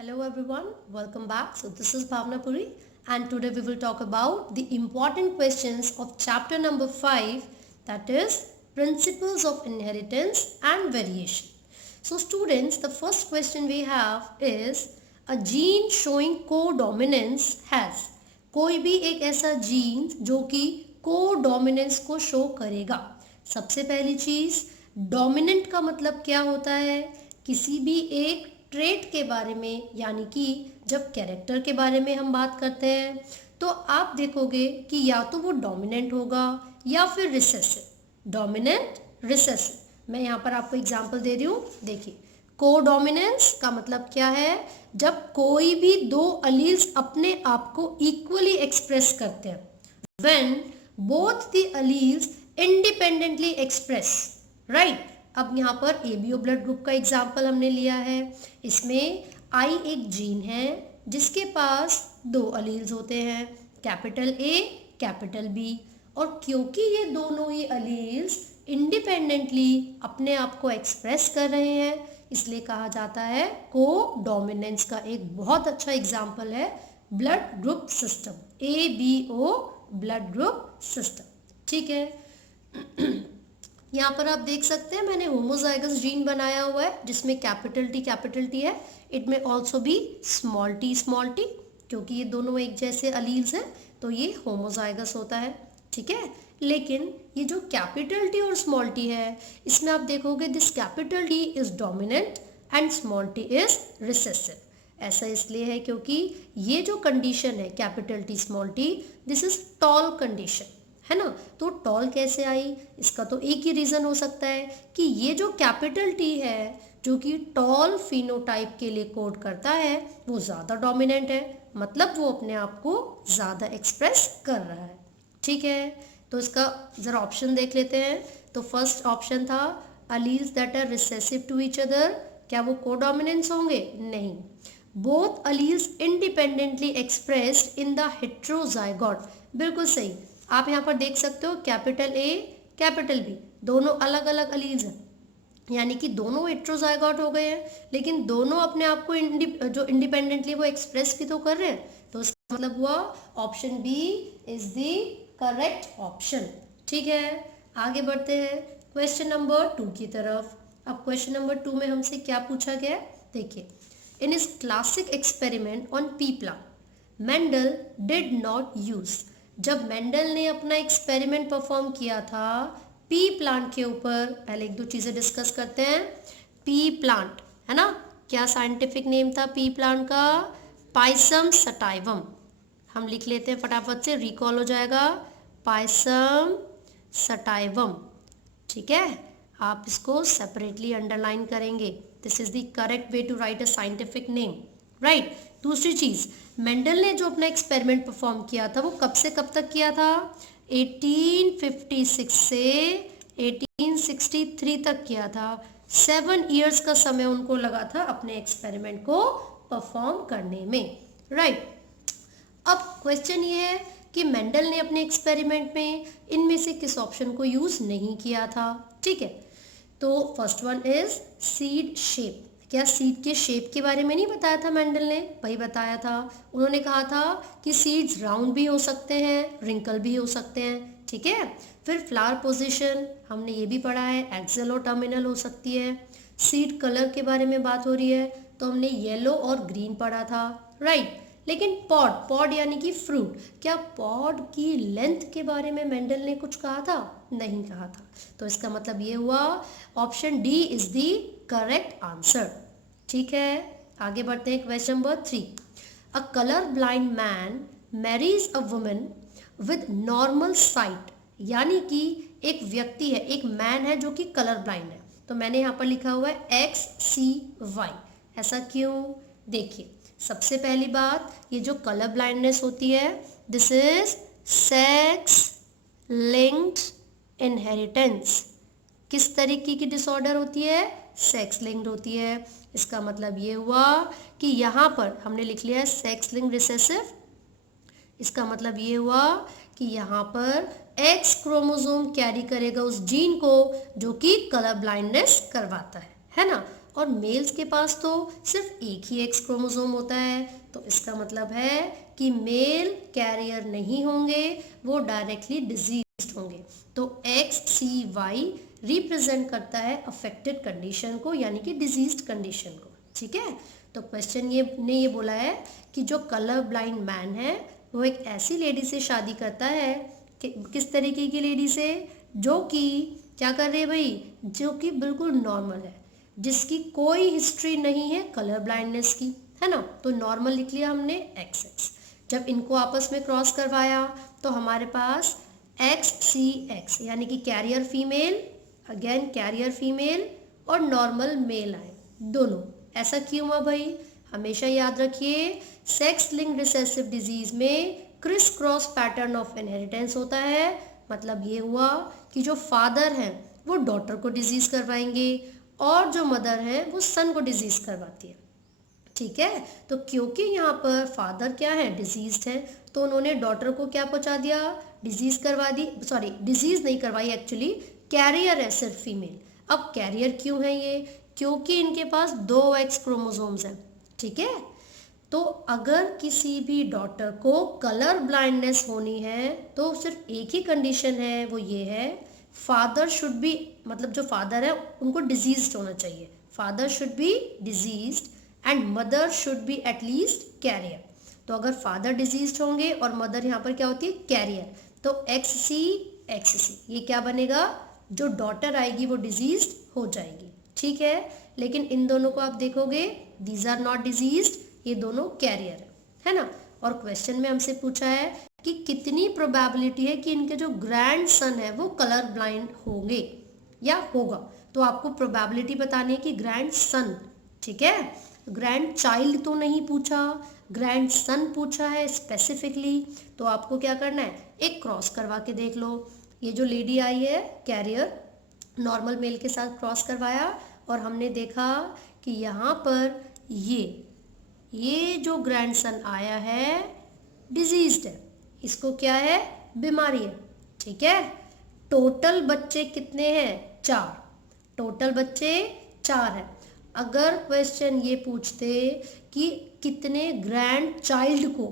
Hello everyone, welcome back. So this is Bhavna Puri and today we will talk about the important questions of chapter number 5, that is principles of inheritance and variation. So students, the first question we have is a gene showing codominance has. कोई भी एक ऐसा gene जो कि codominance को show करेगा. सबसे पहली चीज, डोमिनेंट का मतलब क्या होता है? किसी भी एक ट्रेट के बारे में, यानी कि जब कैरेक्टर के बारे में हम बात करते हैं तो आप देखोगे कि या तो वो डोमिनेंट होगा या फिर रिसेसिव. Dominant, recessive. मैं यहाँ पर आपको एग्जांपल दे रही हूँ. देखिए, कोडोमिनेंस का मतलब क्या है? जब कोई भी दो अलील्स अपने आप को इक्वली एक्सप्रेस करते हैं. When both the alleles independently express, right. अब यहाँ पर एबीओ ब्लड ग्रुप का एग्जाम्पल हमने लिया है. इसमें आई एक जीन है जिसके पास दो अलील्स होते हैं, कैपिटल ए, कैपिटल बी. और क्योंकि ये दोनों ही अलील्स इंडिपेंडेंटली अपने आप को एक्सप्रेस कर रहे हैं, इसलिए कहा जाता है कोडोमिनेंस. का एक बहुत अच्छा एग्जाम्पल है blood group system, ABO blood group system. ठीक है. यहाँ पर आप देख सकते हैं मैंने होमोजाइगस जीन बनाया हुआ है जिसमें कैपिटल टी है. इट में ऑल्सो बी स्मॉल टी, क्योंकि ये दोनों एक जैसे अलील्स हैं तो ये होमोजाइगस होता है. ठीक है. लेकिन ये जो कैपिटल टी और स्मॉल टी है, इसमें आप देखोगे this capital T is dominant and small T is recessive. ऐसा इसलिए है क्योंकि ये जो कंडीशन है capital T small T, this is tall condition, है ना. तो टॉल कैसे आई? इसका तो एक ही रीज़न हो सकता है कि ये जो कैपिटल टी है जो कि टॉल फिनोटाइप के लिए कोड करता है वो ज़्यादा डोमिनेंट है, मतलब वो अपने आप को ज़्यादा एक्सप्रेस कर रहा है. ठीक है. तो इसका ज़रा ऑप्शन देख लेते हैं. तो फर्स्ट ऑप्शन था alleles that are recessive to each other. क्या वो कोडोमिनेंस होंगे? नहीं. Both alleles independently expressed in the heterozygote. बिल्कुल सही. आप यहाँ पर देख सकते हो कैपिटल ए, कैपिटल बी, दोनों अलग अलग अलील्स हैं, यानी कि दोनों हेट्रोजाइगोट हो गए हैं, लेकिन दोनों अपने आप को जो इंडिपेंडेंटली वो एक्सप्रेस भी तो कर रहे हैं. तो इसका मतलब हुआ option B is the correct option. ठीक है. आगे बढ़ते हैं क्वेश्चन नंबर 2 की तरफ. अब क्वेश्चन नंबर 2 में हमसे क्या पूछा गया है? देखिए, in his classic experiment on P plant, Mendel did not use. जब मेंडल ने अपना एक्सपेरिमेंट परफॉर्म किया था पी प्लांट के ऊपर, पहले एक दो चीज़ें डिस्कस करते हैं. पी प्लांट है ना, क्या साइंटिफिक नेम था पी प्लांट का? Pisum sativum. हम लिख लेते हैं फटाफट से, रिकॉल हो जाएगा. Pisum sativum. ठीक है. आप इसको सेपरेटली अंडरलाइन करेंगे. This is the correct way to write a scientific name, right. दूसरी चीज़, मेंडल ने जो अपना एक्सपेरिमेंट परफॉर्म किया था वो कब से कब तक किया था? 1856 से 1863 तक किया था. 7 इयर्स का समय उनको लगा था अपने एक्सपेरिमेंट को परफॉर्म करने में, राइट. अब क्वेश्चन ये है कि मेंडल ने अपने एक्सपेरिमेंट में इनमें से किस ऑप्शन को यूज़ नहीं किया था. ठीक है. तो first one is seed shape. क्या सीड के शेप के बारे में नहीं बताया था मेंडल ने? वही बताया था. उन्होंने कहा था कि सीड्स राउंड भी हो सकते हैं, रिंकल भी हो सकते हैं. ठीक है. फिर फ्लावर पोजीशन हमने ये भी पढ़ा है, एक्सल और टर्मिनल हो सकती है. सीड कलर के बारे में बात हो रही है तो हमने येलो और ग्रीन पढ़ा था, राइट. लेकिन पॉड यानी कि फ्रूट, क्या पॉड की लेंथ के बारे में मेंडल ने कुछ कहा था? नहीं कहा था. तो इसका मतलब ये हुआ option D is the correct answer. ठीक है. आगे बढ़ते हैं question number 3. A colour blind man Mary's a woman with normal site, यानी कि एक व्यक्ति है, एक मैन है जो कि कलर ब्लाइंड है. तो मैंने यहाँ पर लिखा हुआ है XCY. ऐसा क्यों? देखिए, सबसे पहली बात, ये जो कलर ब्लाइंडनेस होती है this is sex linked inheritance. किस तरीके की डिसऑर्डर होती है? सेक्स लिंक्ड होती है. इसका मतलब ये हुआ कि यहाँ पर हमने लिख लिया है सेक्स लिंक्ड रिसेसिव. इसका मतलब ये हुआ कि यहाँ पर एक्स क्रोमोसोम कैरी करेगा उस जीन को जो कि कलर ब्लाइंडनेस करवाता है ना. और मेल्स के पास तो सिर्फ एक ही एक्स क्रोमोसोम होता है, तो इसका मतलब है कि मेल कैरियर नहीं होंगे, वो डायरेक्टली डिजीज्ड होंगे। तो XCY रिप्रेजेंट करता है अफेक्टेड कंडीशन को, यानी कि डिजीज्ड कंडीशन को। ठीक है, तो क्वेश्चन ये बोला है कि जो कलर ब्लाइंड मैन है वो एक ऐसी लेडी से शादी करता है कि किस तरीके की लेडी से, जो कि क्या कर रही है भाई, जो कि बिल्कुल नॉर्मल है, जिसकी कोई हिस्ट्री नहीं है कलर ब्लाइंडनेस की, है ना। तो नॉर्मल लिख लिया हमने XX। जब इनको आपस में क्रॉस करवाया तो हमारे पास XCX यानी कि carrier female, again carrier female और नॉर्मल मेल आए दोनों। ऐसा क्यों हुआ भाई, हमेशा याद रखिए सेक्स लिंक्ड रिसेसिव डिजीज में criss cross pattern of inheritance होता है। मतलब ये हुआ कि जो फादर हैं वो डॉटर को डिजीज करवाएंगे और जो मदर है वो सन को डिजीज करवाती है। ठीक है, तो क्योंकि यहाँ पर फादर क्या है, डिजीज्ड है, तो उन्होंने डॉटर को क्या पहुंचा दिया, डिजीज करवा दी, सॉरी डिजीज नहीं करवाई, एक्चुअली कैरियर है सिर्फ फीमेल। अब कैरियर क्यों है ये, क्योंकि इनके पास 2 एक्स क्रोमोसोम्स हैं। ठीक है, तो अगर किसी भी डॉटर को कलर ब्लाइंडनेस होनी है तो सिर्फ एक ही कंडीशन है, वो ये है फादर शुड बी, मतलब जो फादर है उनको डिजीज्ड होना चाहिए, father should be diseased and mother should be at least carrier. तो अगर फादर डिजीज्ड होंगे और मदर यहाँ पर क्या होती है, कैरियर, तो XC ये क्या बनेगा, जो डॉटर आएगी वो डिजीज्ड हो जाएगी। ठीक है, लेकिन इन दोनों को आप देखोगे दीज आर नॉट डिजीज्ड, ये दोनों कैरियर है ना। और क्वेश्चन में हमसे पूछा है कि कितनी प्रोबेबिलिटी है कि इनके जो ग्रैंड सन है वो कलर ब्लाइंड होंगे या होगा, तो आपको प्रोबेबिलिटी बतानी है कि ग्रैंड सन। ठीक है, ग्रैंड चाइल्ड तो नहीं पूछा, ग्रैंड सन पूछा है स्पेसिफिकली, तो आपको क्या करना है, एक क्रॉस करवा के देख लो। ये जो लेडी आई है कैरियर, नॉर्मल मेल के साथ क्रॉस करवाया और हमने देखा कि यहाँ पर ये जो ग्रैंडसन आया है डिजीज्ड है, इसको क्या है, बीमारी है। ठीक है, टोटल बच्चे कितने हैं, 4, टोटल बच्चे 4 हैं। अगर क्वेश्चन ये पूछते कि कितने ग्रैंड चाइल्ड को,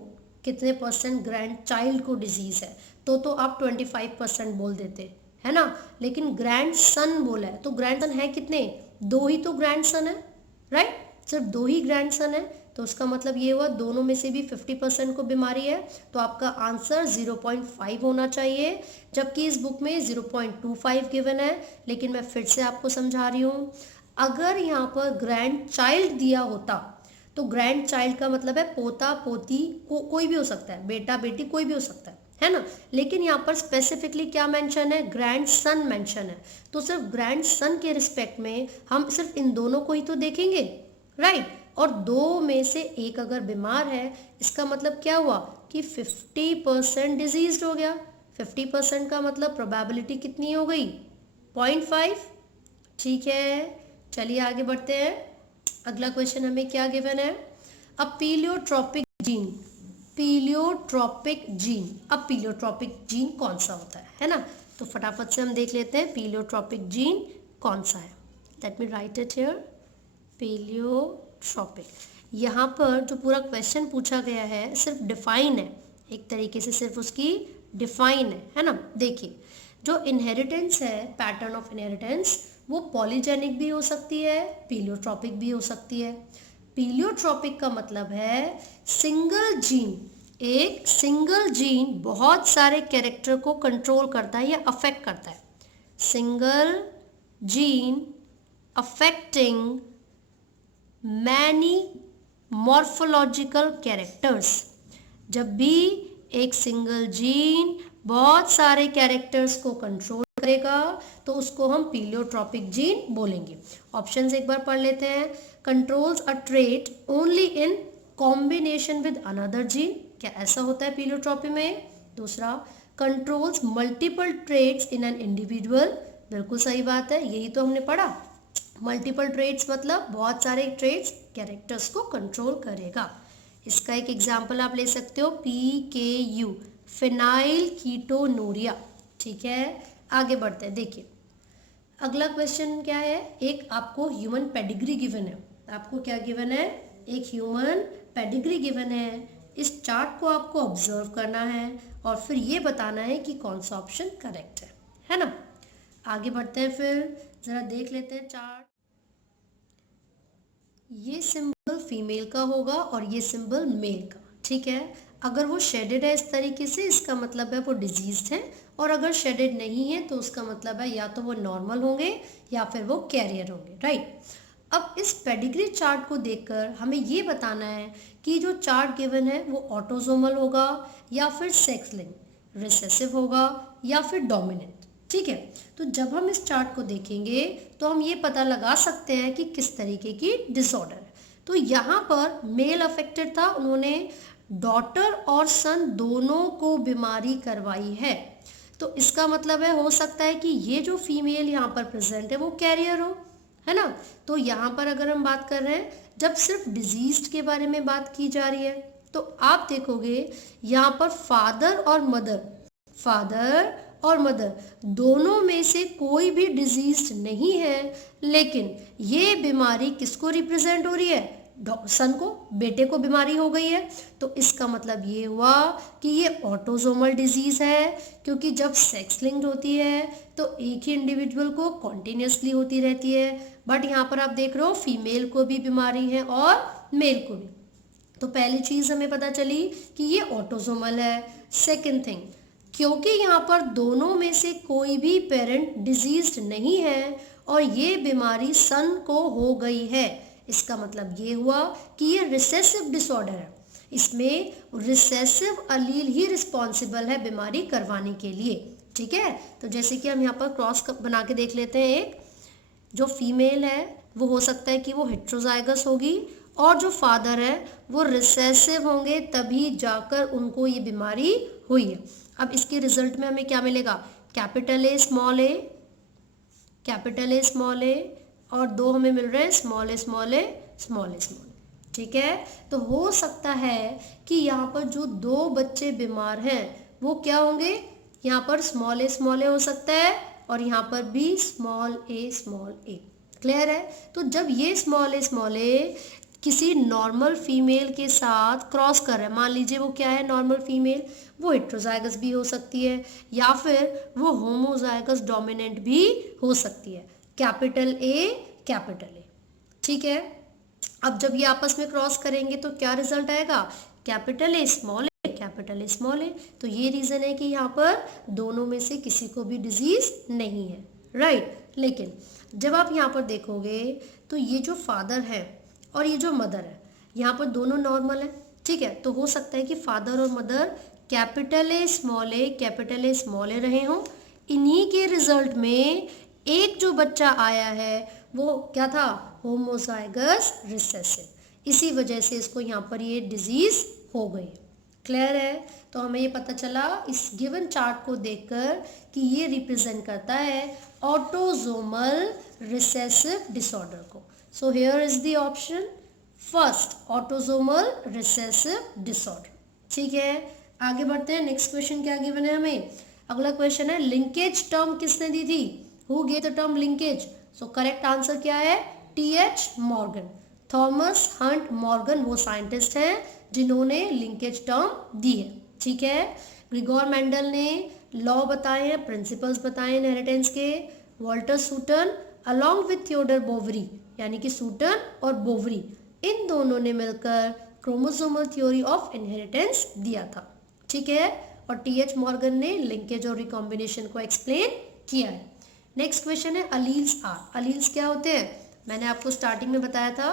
कितने % ग्रैंड चाइल्ड को डिजीज है, तो आप 25% बोल देते, है ना। लेकिन ग्रैंड सन बोला है, तो ग्रैंड सन है कितने, 2 ही तो ग्रैंड सन है, राइट, सिर्फ 2 ही ग्रैंड सन है, तो उसका मतलब ये हुआ दोनों में से भी 50% को बीमारी है, तो आपका आंसर 0.5 होना चाहिए, जबकि इस बुक में 0.25 गिवन है। लेकिन मैं फिर से आपको समझा रही हूँ, अगर यहाँ पर ग्रैंड चाइल्ड दिया होता तो ग्रैंड चाइल्ड का मतलब है पोता पोती कोई भी हो सकता है, बेटा बेटी कोई भी हो सकता है ना। लेकिन यहाँ पर स्पेसिफिकली क्या मेंशन है, ग्रैंड सन मेंशन है, तो सिर्फ ग्रैंड सन के रिस्पेक्ट में हम सिर्फ इन दोनों को ही तो देखेंगे, राइट। और 2 में से एक अगर बीमार है, इसका मतलब क्या हुआ कि 50% डिजीज हो गया। 50% का मतलब प्रोबेबिलिटी कितनी हो गई, 0.5। ठीक है, चलिए आगे बढ़ते हैं। अगला क्वेश्चन हमें क्या गिवन है, अब पीलियोट्रॉपिक जीन, पीलियोट्रॉपिक जीन, अब पीलियोट्रॉपिक जीन कौन सा होता है ना। तो फटाफट से हम देख लेते हैं पीलियोट्रॉपिक जीन कौन सा है। Let me write it here, pleiotropic. यहाँ पर जो पूरा क्वेश्चन पूछा गया है सिर्फ डिफाइन है, एक तरीके से सिर्फ उसकी डिफाइन है ना। देखिए, जो इनहेरिटेंस है, पैटर्न ऑफ इनहेरिटेंस, वो पॉलीजेनिक भी हो सकती है, पीलियोट्रॉपिक भी हो सकती है। पीलियोट्रॉपिक का मतलब है सिंगल जीन, एक सिंगल जीन बहुत सारे कैरेक्टर को कंट्रोल करता है या अफेक्ट करता है। Single gene affecting many morphological characters. जब भी एक सिंगल जीन बहुत सारे कैरेक्टर्स को कंट्रोल करेगा तो उसको हम पीलियोट्रॉपिक जीन बोलेंगे। ऑप्शंस एक बार पढ़ लेते हैं। Controls a trait only in combination with another gene, क्या ऐसा होता है पीलियोट्रॉपी में। दूसरा, controls multiple traits in an individual, बिल्कुल सही बात है, यही तो हमने पढ़ा। मल्टीपल ट्रेट्स मतलब बहुत सारे ट्रेट्स कैरेक्टर्स को कंट्रोल करेगा। इसका एक एग्जाम्पल आप ले सकते हो, PKU, फिनाइल कीटोनूरिया। ठीक है, आगे बढ़ते हैं। देखिए, अगला क्वेश्चन क्या है, एक आपको ह्यूमन पेडिग्री गिवन है। आपको क्या गिवन है, एक ह्यूमन पेडिग्री गिवन है। इस चार्ट को आपको ऑब्जर्व करना है और फिर ये बताना है कि कौन सा ऑप्शन करेक्ट है ना। आगे बढ़ते हैं, फिर जरा देख लेते हैं चार्ट। ये सिंबल फीमेल का होगा और ये सिंबल मेल का, ठीक है। अगर वो शेडेड है इस तरीके से, इसका मतलब है वो डिजीज्ड है, और अगर शेडेड नहीं है तो उसका मतलब है या तो वो नॉर्मल होंगे या फिर वो कैरियर होंगे, राइट। अब इस पेडिग्री चार्ट को देखकर हमें ये बताना है कि जो चार्ट गिवन है वो ऑटोसोमल होगा या फिर सेक्स लिंक्ड, रिसेसिव होगा या फिर डोमिनेंट, ठीक है। तो जब हम इस चार्ट को देखेंगे तो हम ये पता लगा सकते हैं कि किस तरीके की डिसऑर्डर है। तो यहाँ पर मेल अफेक्टेड था, उन्होंने डॉटर और सन दोनों को बीमारी करवाई है। तो इसका मतलब है, हो सकता है कि ये जो फीमेल यहाँ पर प्रेजेंट है वो कैरियर हो, है ना। तो यहाँ पर अगर हम बात कर रहे हैं, जब सिर्फ डिजीज के बारे में बात की जा रही है, तो आप देखोगे यहाँ पर फादर और मदर दोनों में से कोई भी डिजीज नहीं है, लेकिन ये बीमारी किसको रिप्रेजेंट हो रही है, सन को, बेटे को बीमारी हो गई है। तो इसका मतलब ये हुआ कि ये ऑटोसोमल डिजीज है, क्योंकि जब सेक्स लिंक्ड होती है तो एक ही इंडिविजुअल को कॉन्टिन्यूसली होती रहती है। बट यहाँ पर आप देख रहे हो फीमेल को भी बीमारी है और मेल को भी। तो पहली चीज हमें पता चली कि ये ऑटोसोमल है। सेकेंड थिंग, क्योंकि यहाँ पर दोनों में से कोई भी पेरेंट डिजीज्ड नहीं है और ये बीमारी सन को हो गई है, इसका मतलब ये हुआ कि ये रिसेसिव डिसऑर्डर है। इसमें रिसेसिव अलील ही रिस्पॉन्सिबल है बीमारी करवाने के लिए, ठीक है। तो जैसे कि हम यहाँ पर क्रॉस बना के देख लेते हैं, एक जो फीमेल है वो हो सकता है कि वो हेट्रोजाइगस होगी और जो फादर है वो रिसेसिव होंगे, तभी जाकर उनको ये बीमारी हुई है। अब इसके रिजल्ट में हमें क्या मिलेगा, कैपिटल ए स्मॉल ए और दो हमें मिल रहे हैं स्मॉल ए, ठीक है। तो हो सकता है कि यहाँ पर जो दो बच्चे बीमार हैं वो क्या होंगे, यहाँ पर स्मॉल ए हो सकता है और यहाँ पर भी स्मॉल ए। क्लियर है। तो जब ये स्मॉल ए किसी नॉर्मल फीमेल के साथ क्रॉस कर रहा है, मान लीजिए वो क्या है, नॉर्मल फीमेल, वो हेट्रोजाइगस भी हो सकती है या फिर वो होमोजाइगस डोमिनेंट भी हो सकती है, कैपिटल ए, ठीक है। अब जब ये आपस में क्रॉस करेंगे तो क्या रिजल्ट आएगा, कैपिटल ए स्मॉल ए। तो ये रीजन है कि यहाँ पर दोनों में से किसी को भी डिजीज नहीं है, राइट। लेकिन जब आप यहाँ पर देखोगे तो ये जो फादर है और ये जो मदर है, यहाँ पर दोनों नॉर्मल है, ठीक है। तो हो सकता है कि फादर और मदर कैपिटल ए स्मॉल ए रहे हों। इन्हीं के रिजल्ट में एक जो बच्चा आया है वो क्या था, होमोजाइगस रिसेसिव, इसी वजह से इसको यहाँ पर ये डिजीज हो गई। क्लियर है। तो हमें ये पता चला इस गिवन चार्ट को देखकर कि ये रिप्रेजेंट करता है ऑटोसोमल रिसेसिव डिसऑर्डर को। So here is the option first, autosomal recessive disorder, ठीक है। आगे बढ़ते हैं, नेक्स्ट क्वेश्चन क्या गिवन है हमें। अगला क्वेश्चन है, लिंकेज टर्म किसने दी थी, who gave the term linkage. So correct answer क्या है, TH. Morgan. Thomas Hunt Morgan वो साइंटिस्ट हैं जिन्होंने लिंकेज टर्म दी है, ठीक है। ग्रिगोर मेंडल ने लॉ बताए हैं, प्रिंसिपल्स बताए हैं इनहेरिटेंस के। Walter Sutton along with Theodor Boveri, यानी कि सूटन और बोवरी, इन दोनों ने मिलकर क्रोमोसोमल थ्योरी ऑफ इनहेरिटेंस दिया था, ठीक है। और टी.एच. मॉर्गन ने लिंकेज और रिकॉम्बिनेशन को एक्सप्लेन किया है। नेक्स्ट क्वेश्चन है, अलील्स आर। अलील्स क्या होते हैं, मैंने आपको स्टार्टिंग में बताया था।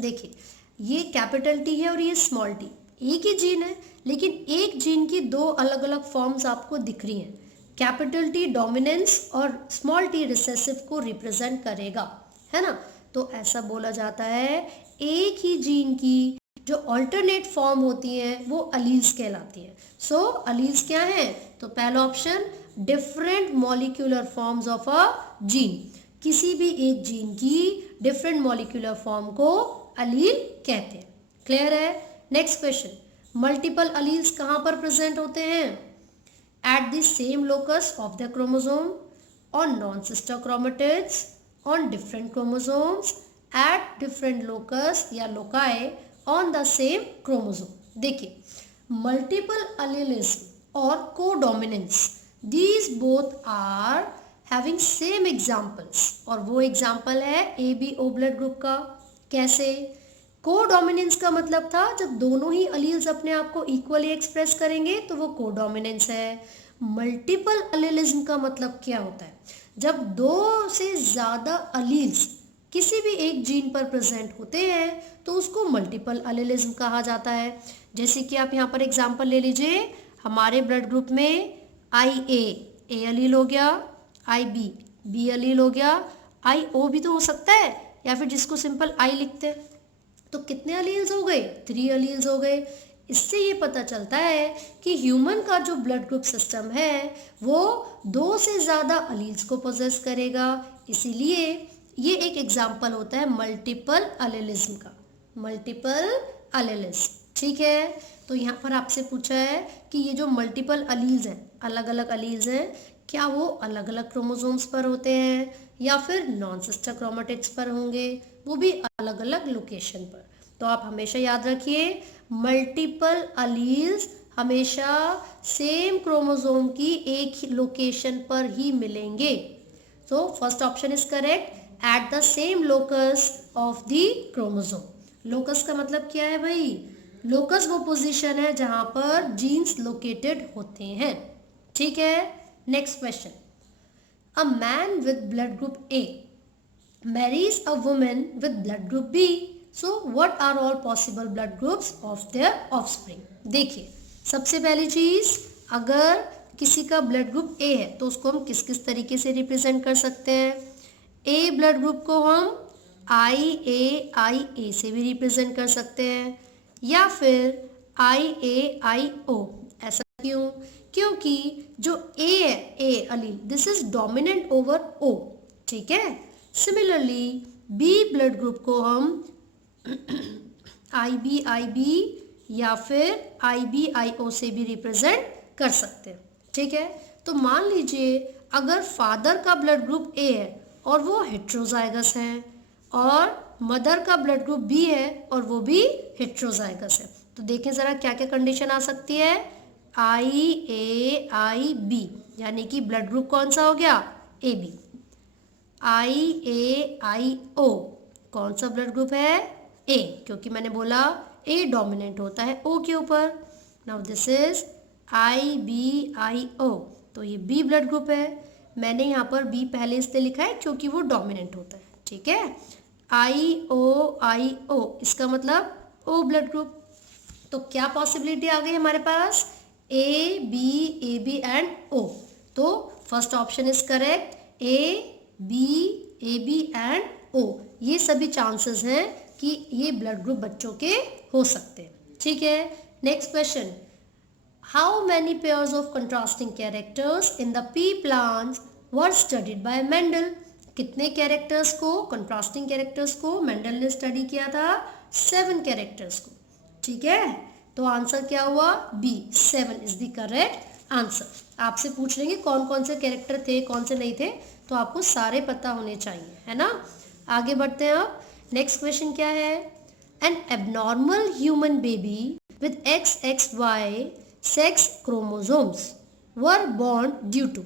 देखिए, ये कैपिटल टी है और ये स्मॉल टी, एक ही जीन है लेकिन एक जीन की दो अलग अलग फॉर्म्स आपको दिख रही हैं। कैपिटल टी डोमिनेंस और स्मॉल टी रिसेसिव को रिप्रेजेंट करेगा, है ना। तो ऐसा बोला जाता है एक ही जीन की जो अल्टरनेट फॉर्म होती है वो अलील्स कहलाती है। सो अलील्स क्या है, तो पहला option, different molecular forms of a gene, किसी भी एक जीन की डिफरेंट मॉलिक्यूलर फॉर्म को अलील कहते हैं। क्लियर है। नेक्स्ट क्वेश्चन, मल्टीपल अलील्स कहाँ पर प्रेजेंट होते हैं, at the same locus of the chromosome, on non-sister chromatids on different chromosomes at different locus या loci on the same chromosome. देखिए, multiple allelism और codominance, these both are having same examples, और वो example है ABO blood group का. कैसे? Codominance का मतलब था जब दोनों ही अलील्स अपने आप को इक्वली एक्सप्रेस करेंगे तो वो कोडोमिनेंस है. मल्टीपल अलीलिज्म का मतलब क्या होता है? जब दो से ज़्यादा अलील्स किसी भी एक जीन पर प्रेजेंट होते हैं तो उसको मल्टीपल अलीलिज्म कहा जाता है. जैसे कि आप यहाँ पर एग्जांपल ले लीजिए, हमारे ब्लड ग्रुप में IA अलील हो गया, IB अलील हो गया, IO भी तो हो सकता है, या फिर जिसको सिंपल I लिखते हैं. तो कितने अलील्स हो गए? 3 अलील्स हो गए. इससे ये पता चलता है कि ह्यूमन का जो ब्लड ग्रुप सिस्टम है वो 2 से ज़्यादा अलील्स को पोजेस करेगा. इसीलिए ये एक एग्जाम्पल होता है मल्टीपल अलीलिज्म का. मल्टीपल अलीलिज्म, ठीक है. तो यहाँ पर आपसे पूछा है कि ये जो मल्टीपल अलील्स हैं, अलग अलग अलील्स हैं, क्या वो अलग अलग क्रोमोसोम्स पर होते हैं या फिर नॉन सिस्टर क्रोमेटिड्स पर होंगे, वो भी अलग अलग लोकेशन पर. तो आप हमेशा याद रखिए, मल्टीपल अलील्स हमेशा सेम क्रोमोसोम की एक ही लोकेशन पर ही मिलेंगे. So first option is correct, at the same locus of the chromosome. Locus का मतलब क्या है भाई? लोकस वो पोजीशन है जहां पर जीन्स लोकेटेड होते हैं. ठीक है. Next question, a man with blood group A marries a woman with blood group B. So what are all possible blood groups of their offspring? देखिए, सबसे पहली चीज, अगर किसी का ब्लड ग्रुप A है तो उसको हम किस किस तरीके से रिप्रेजेंट कर सकते हैं? A ब्लड ग्रुप को हम IA से भी रिप्रेजेंट कर सकते हैं, या फिर IAIO. ऐसा क्यों? क्योंकि जो A है, A allele, this is dominant over O. ठीक है. सिमिलरली B ब्लड ग्रुप को हम IB या फिर IBIO से भी रिप्रेजेंट कर सकते हैं. ठीक है. तो मान लीजिए अगर फादर का ब्लड ग्रुप A है और वो हेट्रोजाइगस है, और मदर का ब्लड ग्रुप B है और वो भी हेट्रोजाइगस है, तो देखें ज़रा क्या क्या कंडीशन आ सकती है. IAIB यानी कि ब्लड ग्रुप कौन सा हो गया? AB. IAIO कौन सा ब्लड ग्रुप है? A, क्योंकि मैंने बोला A डोमिनेंट होता है O के ऊपर. नाउ दिस इज IBIO, तो ये B ब्लड ग्रुप है. मैंने यहाँ पर B पहले इसलिए लिखा है क्योंकि वो डोमिनेंट होता है. ठीक है. IOIO इसका मतलब O ब्लड ग्रुप. तो क्या पॉसिबिलिटी आ गई हमारे पास? A, B, AB and O. तो first option is correct, A, B, AB and O. ये सभी चांसेस हैं कि ये ब्लड ग्रुप बच्चों के हो सकते हैं. ठीक है. Next question, how many pairs of contrasting characters in the P plants were studied by Mendel? कितने कैरेक्टर्स को, कंट्रास्टिंग कैरेक्टर्स को मेंडल ने स्टडी किया था? 7 कैरेक्टर्स को. ठीक है. तो आंसर क्या हुआ? B, 7 is the correct answer. आपसे पूछ लेंगे कौन कौन से कैरेक्टर थे, कौन से नहीं थे, तो आपको सारे पता होने चाहिए, है ना. आगे बढ़ते हैं. अब नेक्स्ट क्वेश्चन क्या है? An abnormal human baby with XXY sex chromosomes were born due to.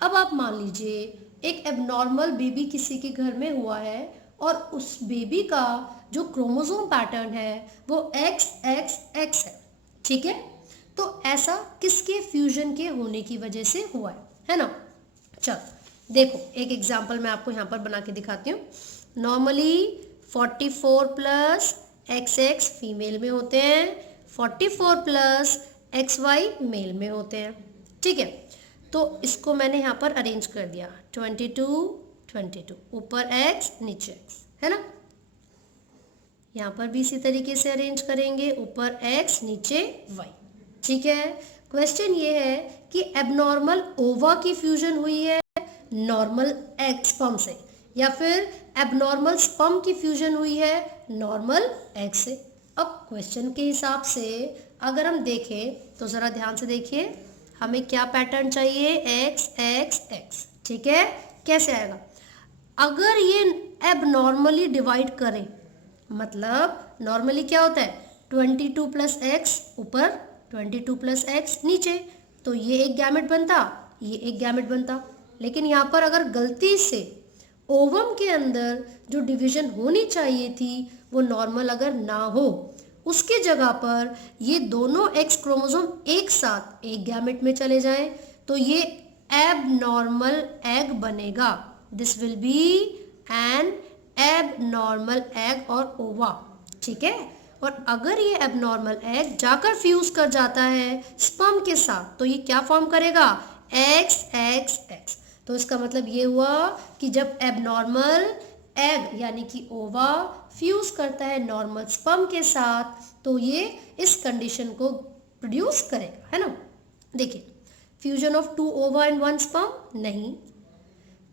अब आप मान लीजिए एक एबनॉर्मल बेबी किसी के घर में हुआ है और उस बेबी का जो क्रोमोसोम पैटर्न है वो XXX है. ठीक है. तो ऐसा किसके फ्यूजन के होने की वजह से हुआ है ना. चलो देखो, एक एग्जांपल मैं आपको यहाँ पर बना के दिखाती हूँ. नॉर्मली 44 प्लस XX फीमेल में होते हैं, 44 प्लस XY मेल में होते हैं. ठीक है. तो इसको मैंने यहाँ पर अरेंज कर दिया, 22 ऊपर X नीचे X, है ना. यहाँ पर भी इसी तरीके से अरेंज करेंगे, ऊपर X नीचे Y. ठीक है. क्वेश्चन ये है कि एबनॉर्मल ओवा की फ्यूजन हुई है नॉर्मल एग स्पर्म से, या फिर एबनॉर्मल स्पर्म की फ्यूजन हुई है नॉर्मल एग से. अब क्वेश्चन के हिसाब से अगर हम देखें तो ज़रा ध्यान से देखिए, हमें क्या पैटर्न चाहिए? XXX. ठीक है, कैसे आएगा? अगर ये एबनॉर्मली डिवाइड करें, मतलब नॉर्मली क्या होता है 22 प्लस एक्स ऊपर 22 प्लस एक्स नीचे, तो ये एक गैमेट बनता, ये एक गैमेट बनता। लेकिन यहाँ पर अगर गलती से ओवम के अंदर जो डिवीजन होनी चाहिए थी वो नॉर्मल अगर ना हो, उसकी जगह पर ये दोनों एक्स क्रोमोसोम एक साथ एक गैमेट में चले जाएं, तो ये एबनॉर्मल एग बनेगा। This will be N abnormal egg और ओवा। ठीक है, और अगर ये एबनॉर्मल एग जाकर फ्यूज कर जाता है स्पर्म के साथ, तो ये क्या फॉर्म करेगा? X x x. तो इसका मतलब ये हुआ कि जब एबनॉर्मल एग यानी कि ओवा फ्यूज करता है नॉर्मल स्पर्म के साथ, तो ये इस कंडीशन को प्रोड्यूस करेगा, है ना। देखिए, fusion of 2 ova and 1 sperm, नहीं।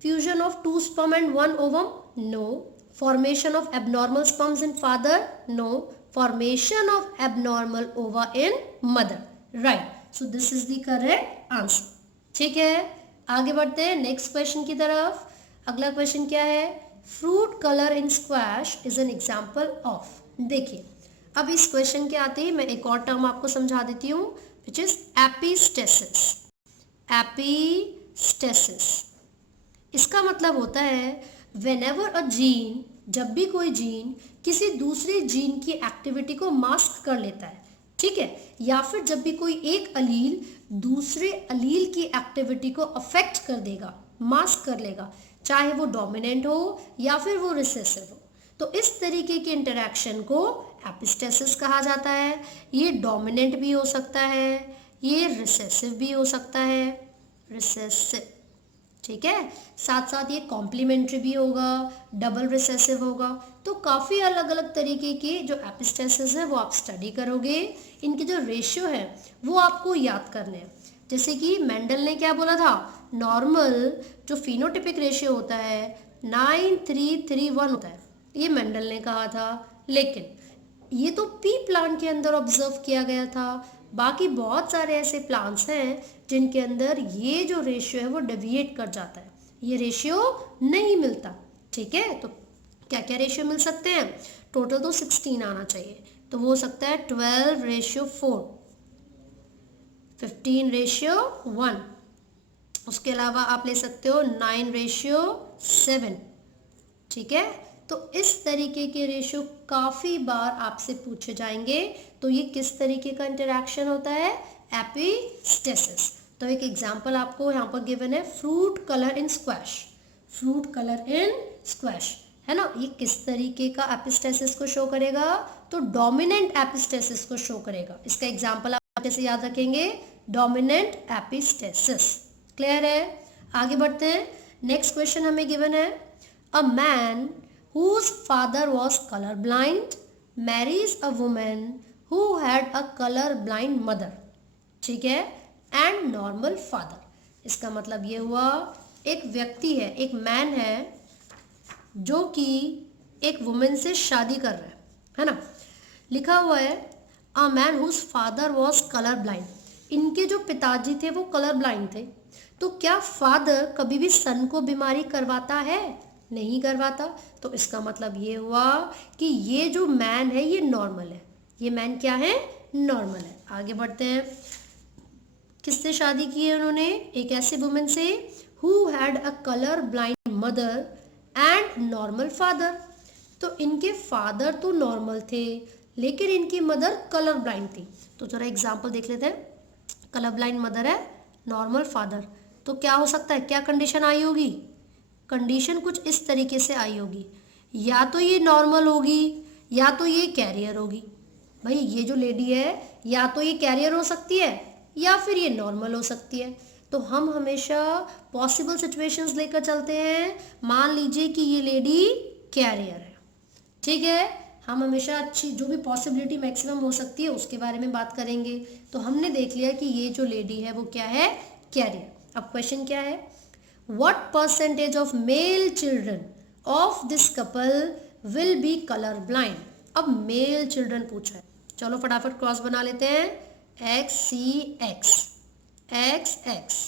Fusion of 2 sperm and 1 ovum, no. Formation of abnormal sperms in father, no. Formation of abnormal ova in mother, right. So this is the correct answer. ठीक है, आगे बढ़ते हैं next question की तरफ। अगला question क्या है? Fruit colour in squash is an example of. देखिए, अब इस क्वेश्चन के आते ही मैं एक और टर्म आपको समझा देती हूँ, विच इज एपिस्टेसिस। एपिस्टेसिस इसका मतलब होता है व्हेनेवर अ जीन, जब भी कोई जीन किसी दूसरे जीन की एक्टिविटी को मास्क कर लेता है, ठीक है, या फिर जब भी कोई एक अलील दूसरे अलील की एक्टिविटी को अफेक्ट कर देगा, मास्क कर लेगा, चाहे वो डोमिनेंट हो या फिर वो रिसेसिव हो, तो इस तरीके के इंटरैक्शन को एपिस्टेसिस कहा जाता है। ये डोमिनेंट भी हो सकता है, ये रिसेसिव भी हो सकता है, रिसेसिव, ठीक है। साथ साथ ये कॉम्प्लीमेंट्री भी होगा, डबल रिसेसिव होगा। तो काफ़ी अलग अलग तरीके के जो एपिस्टेसिस है वो आप स्टडी करोगे। इनके जो रेशियो है वो आपको याद करने हैं। जैसे कि मेंडल ने क्या बोला था, नॉर्मल जो फिनोटिपिक रेशियो होता है 9:3:1 होता है, ये मेंडल ने कहा था। लेकिन ये तो पी प्लांट के अंदर ऑब्जर्व किया गया था। बाकी बहुत सारे ऐसे प्लांट्स हैं जिनके अंदर ये जो रेशियो है वो डेविएट कर जाता है, ये रेशियो नहीं मिलता। ठीक है, तो क्या क्या रेशियो मिल सकते हैं? टोटल तो 16 आना चाहिए, तो वो हो सकता है 12:4, 15:1, उसके अलावा आप ले सकते हो 9:7। ठीक है, तो इस तरीके के रेशियो काफ़ी बार आपसे पूछे जाएंगे। तो ये किस तरीके का इंटरैक्शन होता है? एपिस्टेसिस। तो एक एग्जांपल आपको यहाँ पर गिवन है, फ्रूट कलर इन स्क्वैश। फ्रूट कलर इन स्क्वैश है ना, ये किस तरीके का एपिस्टेसिस को शो करेगा? तो डोमिनेंट एपिस्टेसिस को शो करेगा। इसका एग्जाम्पल आप कैसे याद रखेंगे? Dominant epistasis. क्लियर है? आगे बढ़ते हैं। नेक्स्ट क्वेश्चन हमें गिवन है, a man whose father was colorblind marries a woman who had a colorblind mother, ठीक है, and normal father। इसका मतलब ये हुआ, एक व्यक्ति है, एक मैन है जो कि एक वुमेन से शादी कर रहा है ना। लिखा हुआ है a man whose father was colour blind. इनके जो पिताजी थे वो कलर ब्लाइंड थे। तो क्या फादर कभी भी सन को बीमारी करवाता है? नहीं करवाता। तो इसका मतलब ये हुआ कि ये जो मैन है ये नॉर्मल है। ये मैन क्या है? नॉर्मल है। आगे बढ़ते हैं। किससे शादी की है उन्होंने? एक ऐसे वुमेन से who had a colour blind mother and normal father. तो इनके फादर तो नॉर्मल थे लेकिन इनकी मदर कलर ब्लाइंड थी। तो जरा एग्जाम्पल देख लेते हैं। कलर ब्लाइंड मदर है, नॉर्मल फादर, तो क्या हो सकता है? क्या कंडीशन आई होगी? कंडीशन कुछ इस तरीके से आई होगी, या तो ये नॉर्मल होगी या तो ये कैरियर होगी। भाई ये जो लेडी है या तो ये कैरियर हो सकती है या फिर ये नॉर्मल हो सकती है। तो हम हमेशा पॉसिबल सिचुएशंस लेकर चलते हैं। मान लीजिए कि ये लेडी कैरियर है, ठीक है, हम हमेशा अच्छी जो भी पॉसिबिलिटी मैक्सिमम हो सकती है उसके बारे में बात करेंगे। तो हमने देख लिया कि ये जो लेडी है वो क्या है? कैरियर। अब क्वेश्चन क्या है? What percentage of male children of this couple will be color blind? अब मेल चिल्ड्रन पूछा है, चलो फटाफट क्रॉस बना लेते हैं। XC X, X X,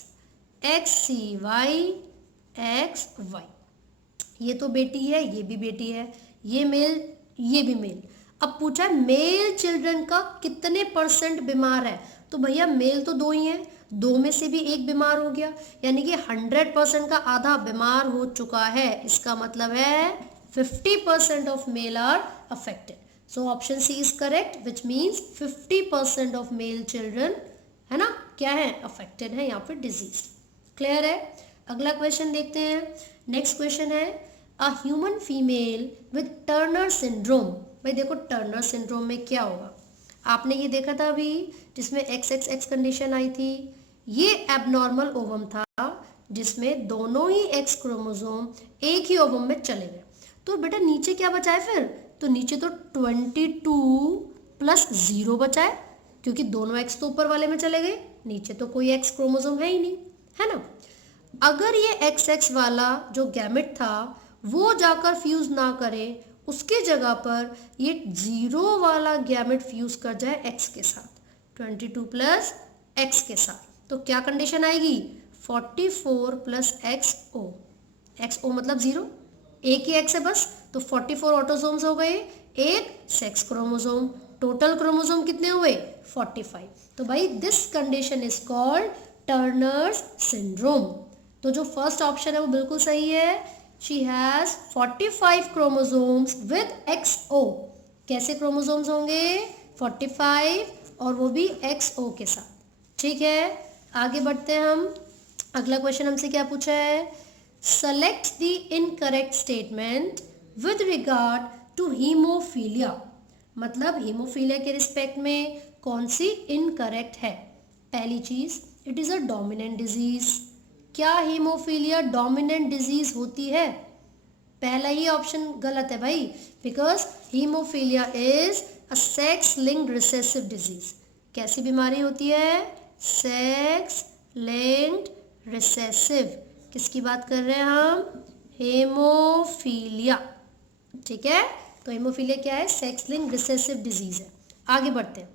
XC Y, X Y. ये तो बेटी है, ये भी बेटी है, ये मेल, ये भी मेल। अब पूछा है मेल चिल्ड्रन का कितने % बीमार है, तो भैया मेल तो 2 ही हैं, 2 में से भी एक बीमार हो गया, यानी कि 100% का आधा बीमार हो चुका है। इसका मतलब है 50% of male are affected. So option C is correct, which means 50% of male children, है ना, क्या है, अफेक्टेड है या फिर डिजीज। क्लियर है। अगला क्वेश्चन देखते हैं। नेक्स्ट क्वेश्चन है a human female with Turner syndrome. भाई देखो टर्नर सिंड्रोम में क्या होगा, आपने ये देखा था अभी जिसमें XXX कंडीशन आई थी, ये एबनॉर्मल ओवम था जिसमें दोनों ही एक्स क्रोमोसोम एक ही ओवम में चले गए। तो बेटा नीचे क्या बचा है फिर, तो नीचे तो 22+0 बचा है, क्योंकि दोनों एक्स तो ऊपर वाले में चले गए, नीचे तो कोई एक्स क्रोमोसोम है ही नहीं, है ना। अगर ये XX वाला जो गैमेट था वो जाकर फ्यूज ना करे, उसके जगह पर ये 0 वाला गैमेट फ्यूज कर जाए X के साथ, 22+X के साथ, तो क्या कंडीशन आएगी, 44+XO। XO मतलब 0, एक ही X है बस, तो 44 ऑटोसोम्स हो गए, एक सेक्स क्रोमोसोम, टोटल क्रोमोसोम कितने हुए, 45। तो भाई this condition is called Turners syndrome. तो जो फर्स्ट ऑप्शन है वो बिल्कुल सही है, she has 45 chromosomes with XO। कैसे क्रोमोसोम्स होंगे, 45, और वो भी XO के साथ। ठीक है, आगे बढ़ते हैं हम। अगला क्वेश्चन हमसे क्या पूछा है, select the incorrect statement with regard to haemophilia. मतलब हीमोफीलिया के रिस्पेक्ट में कौन सी इनकरेक्ट है। पहली चीज, it is a dominant disease. क्या हीमोफीलिया डोमिनेंट डिजीज होती है, पहला ही ऑप्शन गलत है भाई, because haemophilia is a sex linked recessive disease. कैसी बीमारी होती है, सेक्स लिंक्ड रिसेसिव। किसकी बात कर रहे हैं हम, हेमोफीलिया। ठीक है, तो हेमोफीलिया क्या है, सेक्स लिंक्ड रिसेसिव डिजीज है। आगे बढ़ते हैं।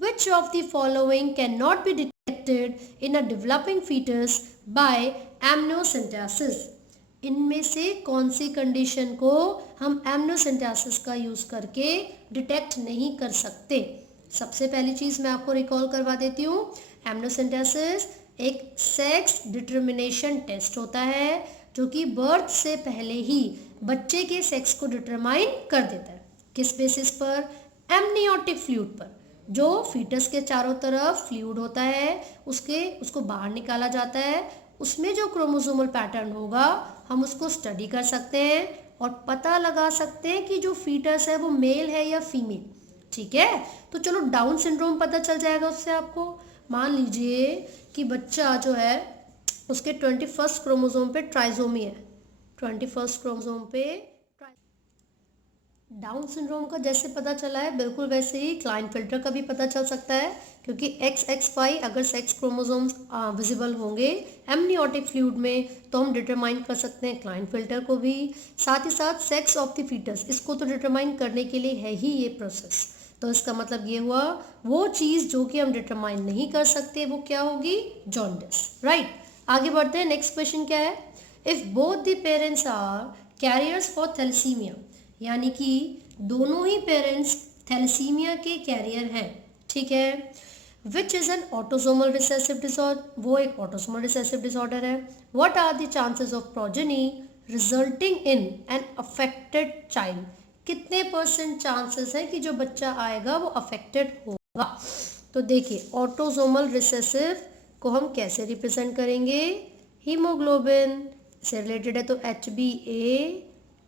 Which of the following cannot be detected in a developing fetus by amniocentesis? इनमें से कौन सी कंडीशन को हम एमनियोसेंटेसिस का यूज करके डिटेक्ट नहीं कर सकते। सबसे पहली चीज मैं आपको रिकॉल करवा देती हूँ, एमनियोसेंटेसिस एक सेक्स डिटर्मिनेशन टेस्ट होता है जो कि बर्थ से पहले ही बच्चे के सेक्स को डिटरमाइन कर देता है। किस बेसिस पर, एमनियोटिक फ्लूइड पर। जो फीटस के चारों तरफ फ्लूइड होता है उसको बाहर निकाला जाता है, उसमें जो क्रोमोसोमल पैटर्न होगा हम उसको स्टडी कर सकते हैं और पता लगा सकते हैं कि जो फीटस है वो मेल है या फीमेल। ठीक है, तो चलो डाउन सिंड्रोम पता चल जाएगा उससे आपको। मान लीजिए कि बच्चा जो है उसके 21 क्रोमोसोम पे ट्राइसोमी है, 21 क्रोमोसोम पे। डाउन सिंड्रोम का जैसे पता चला है बिल्कुल वैसे ही क्लाइनफिल्टर का भी पता चल सकता है, क्योंकि XXY अगर सेक्स क्रोमोसोम्स विजिबल होंगे एमनियोटिक फ्लूइड में तो हम डिटरमाइन कर सकते हैं क्लाइनफिल्टर को भी। साथ ही साथ सेक्स ऑफ द फीटस, इसको तो डिटरमाइन करने के लिए है ही ये प्रोसेस। तो इसका मतलब ये हुआ वो चीज़ जो कि हम डिटरमाइन नहीं कर सकते वो क्या होगी, जॉन्डिस। राइट, आगे बढ़ते हैं। नेक्स्ट क्वेश्चन क्या है, if both the parents are carriers for thalassaemia, यानी कि दोनों ही पेरेंट्स थैलेसीमिया के कैरियर हैं। ठीक है, which is an autosomal recessive disorder, वो एक ऑटोसोमल रिसेसिव डिसऑर्डर है। What are the chances of progeny resulting in an affected child, कितने % चांसेस है कि जो बच्चा आएगा वो अफेक्टेड होगा। तो देखिए ऑटोसोमल रिसेसिव को हम कैसे रिप्रेजेंट करेंगे, हीमोग्लोबिन से रिलेटेड है तो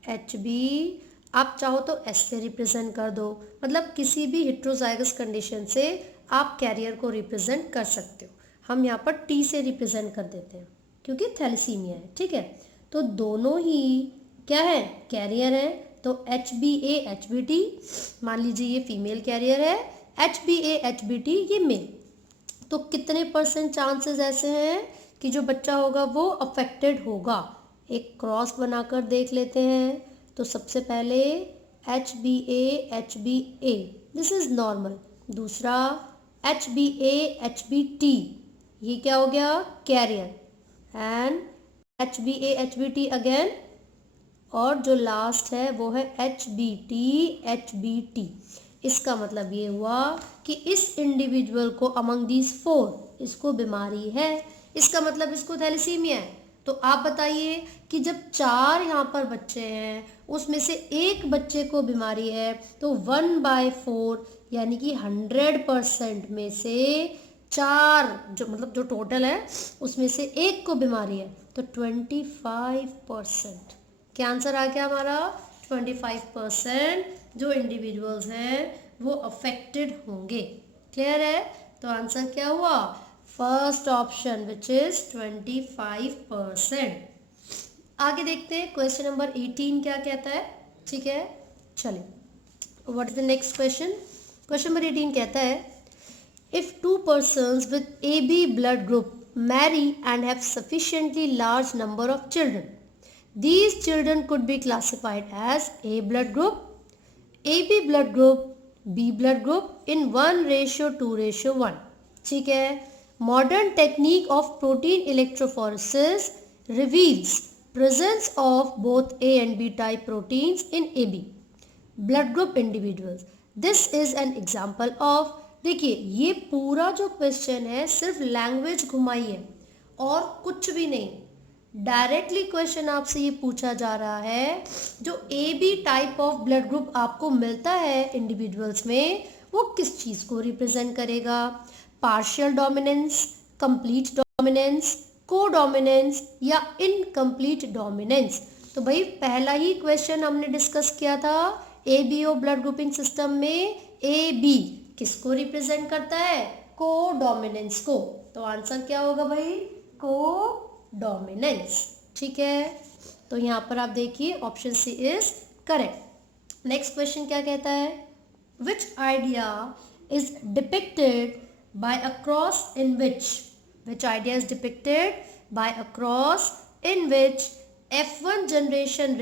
HbA, आप चाहो तो S से रिप्रेजेंट कर दो, मतलब किसी भी हेट्रोजाइगस कंडीशन से आप कैरियर को रिप्रेजेंट कर सकते हो। हम यहाँ पर T से रिप्रेजेंट कर देते हैं क्योंकि थैलेसीमिया है। ठीक है, तो दोनों ही क्या है, कैरियर है। तो HbA HbT, मान लीजिए ये फीमेल कैरियर है, HbA HbT ये मेल। तो कितने % चांसेस ऐसे हैं कि जो बच्चा होगा वो अफेक्टेड होगा। एक क्रॉस बनाकर देख लेते हैं। तो सबसे पहले HbA दिस इज नॉर्मल, दूसरा HbA HbT ये क्या हो गया, carrier, and HbA HbT again, और जो लास्ट है वो है HbT. इसका मतलब ये हुआ कि इस इंडिविजुअल को अमंग दीज 4 इसको बीमारी है, इसका मतलब इसको थैलेसीमिया है. तो आप बताइए कि जब 4 यहाँ पर बच्चे हैं उसमें से एक बच्चे को बीमारी है तो 1/4 यानी कि 100% में से 4 जो मतलब जो टोटल है उसमें से एक को बीमारी है तो 25%. क्या आंसर आ गया हमारा? 25% जो इंडिविजुअल्स हैं वो अफेक्टेड होंगे. क्लियर है? तो आंसर क्या हुआ? First option which is 25%. आगे देखते हैं क्वेश्चन नंबर 18 क्या कहता है. ठीक है, चलिए. What is the next question? Question number 18 कहता है if 2 persons with AB blood group marry and have sufficiently large number of children, these children could be classified as A blood group, AB blood group, B blood group in 1:2:1. ठीक है. Modern technique of protein electrophoresis reveals presence of both A and B type proteins in AB blood group individuals. This is an example of. देखिए ये पूरा जो question है सिर्फ language घुमाई है और कुछ भी नहीं. डायरेक्टली क्वेश्चन आपसे ये पूछा जा रहा है जो A B type of blood group आपको मिलता है इंडिविजुअल्स में वो किस चीज़ को रिप्रेजेंट करेगा? Partial dominance, complete dominance, co dominance या इनकम्प्लीट डोमिनेंस. तो भाई पहला ही क्वेश्चन हमने डिस्कस किया था A B O blood grouping system में ए बी किसको रिप्रेजेंट करता है? को डोमिनेंस को. तो आंसर क्या होगा भाई? को डोमिनेंस. ठीक है, तो यहाँ पर आप देखिए option C is correct. Next question क्या कहता है? Which idea is depicted by a cross in which idea is depicted by a cross in which F1 generation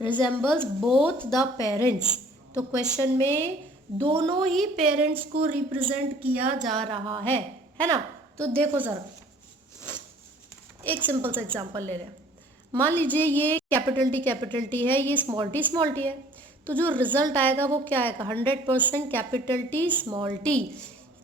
resembles both the parents. तो क्वेश्चन में दोनों ही पेरेंट्स को represent किया जा रहा है ना. तो देखो जरा एक सिंपल सा एग्जांपल ले रहे हैं. मान लीजिए ये कैपिटल टी है, ये स्मॉल टी है. तो जो रिजल्ट आएगा वो क्या आएगा? 100% कैपिटल टी स्मॉल टी.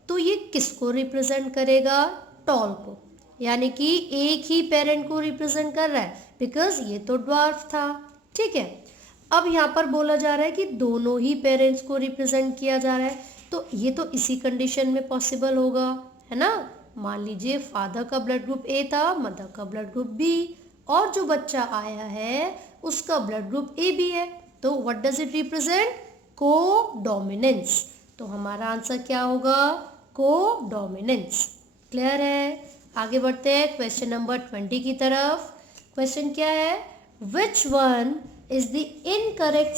तो ये किसको रिप्रेजेंट करेगा? टॉल को. यानी कि एक ही पेरेंट को रिप्रेजेंट कर रहा है बिकॉज ये तो ड्वार्फ था. ठीक है, अब यहाँ पर बोला जा रहा है कि दोनों ही पेरेंट्स को रिप्रेजेंट किया जा रहा है. तो ये तो इसी कंडीशन में पॉसिबल होगा, है ना. मान लीजिए फादर का ब्लड ग्रुप ए था, मदर का ब्लड ग्रुप बी, और जो बच्चा आया है उसका ब्लड ग्रुप ए बी है. तो व्हाट डज इट रिप्रेजेंट? को डोमिनेंस. तो हमारा आंसर क्या होगा? को डोमिनेंस. क्लियर है? आगे बढ़ते हैं क्वेश्चन नंबर 20 की तरफ. क्वेश्चन क्या है? Which one is the incorrect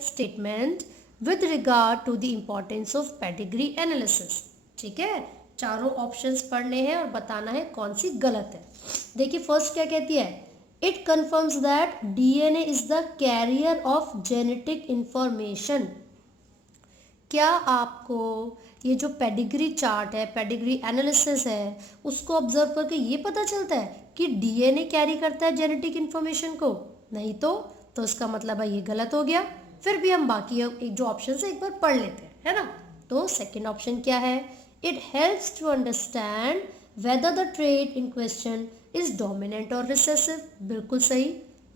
statement with regard to the importance of pedigree analysis. ठीक है, चारों ऑप्शंस पढ़ने हैं और बताना है कौन सी गलत है. देखिए फर्स्ट क्या कहती है? It confirms that DNA is the carrier of genetic information. क्या आपको ये जो पेडिग्री चार्ट है, पेडिग्री एनालिसिस है, उसको ऑब्जर्व करके ये पता चलता है कि डीएनए कैरी करता है जेनेटिक इन्फॉर्मेशन को? नहीं तो इसका मतलब है ये गलत हो गया. फिर भी हम बाकी एक जो ऑप्शन है एक बार पढ़ लेते हैं, है ना. तो सेकंड ऑप्शन क्या है? It helps to understand whether the trait in question is dominant और रिसेसिव. बिल्कुल सही,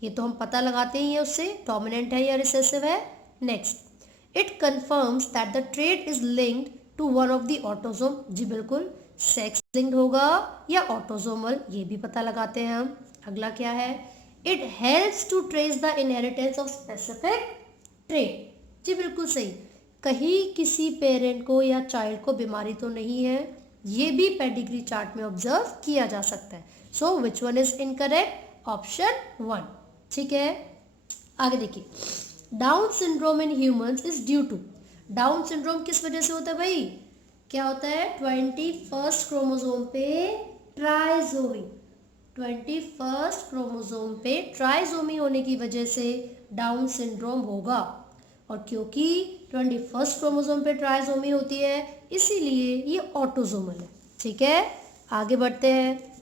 ये तो हम पता लगाते ही हैं उससे डोमिनेंट है या रिसेसिव है. Next, it confirms that the trait is linked to one of the autosome. जी बिल्कुल, सेक्स लिंक्ड होगा या ऑटोसोमल, ये भी पता लगाते हैं हम. अगला क्या है? It helps to trace the inheritance of specific trait. जी बिल्कुल सही, कहीं किसी पेरेंट को या चाइल्ड को बीमारी तो नहीं है, ये भी पेडिग्री चार्ट में ऑब्जर्व किया जा सकता है. So which one is incorrect? Option 1. ठीक है, आगे देखिए. Down syndrome in humans is due to. Down syndrome किस वजह से होता है भाई? क्या होता है? 21st क्रोमोसोम पे ट्राइजोमी. 21st क्रोमोसोम पे ट्राइजोमी होने की वजह से डाउन सिंड्रोम होगा. और क्योंकि 21st क्रोमोसोम पे ट्राइसोमी होती है इसीलिए ये ऑटोसोमल है। ठीक है, आगे बढ़ते हैं।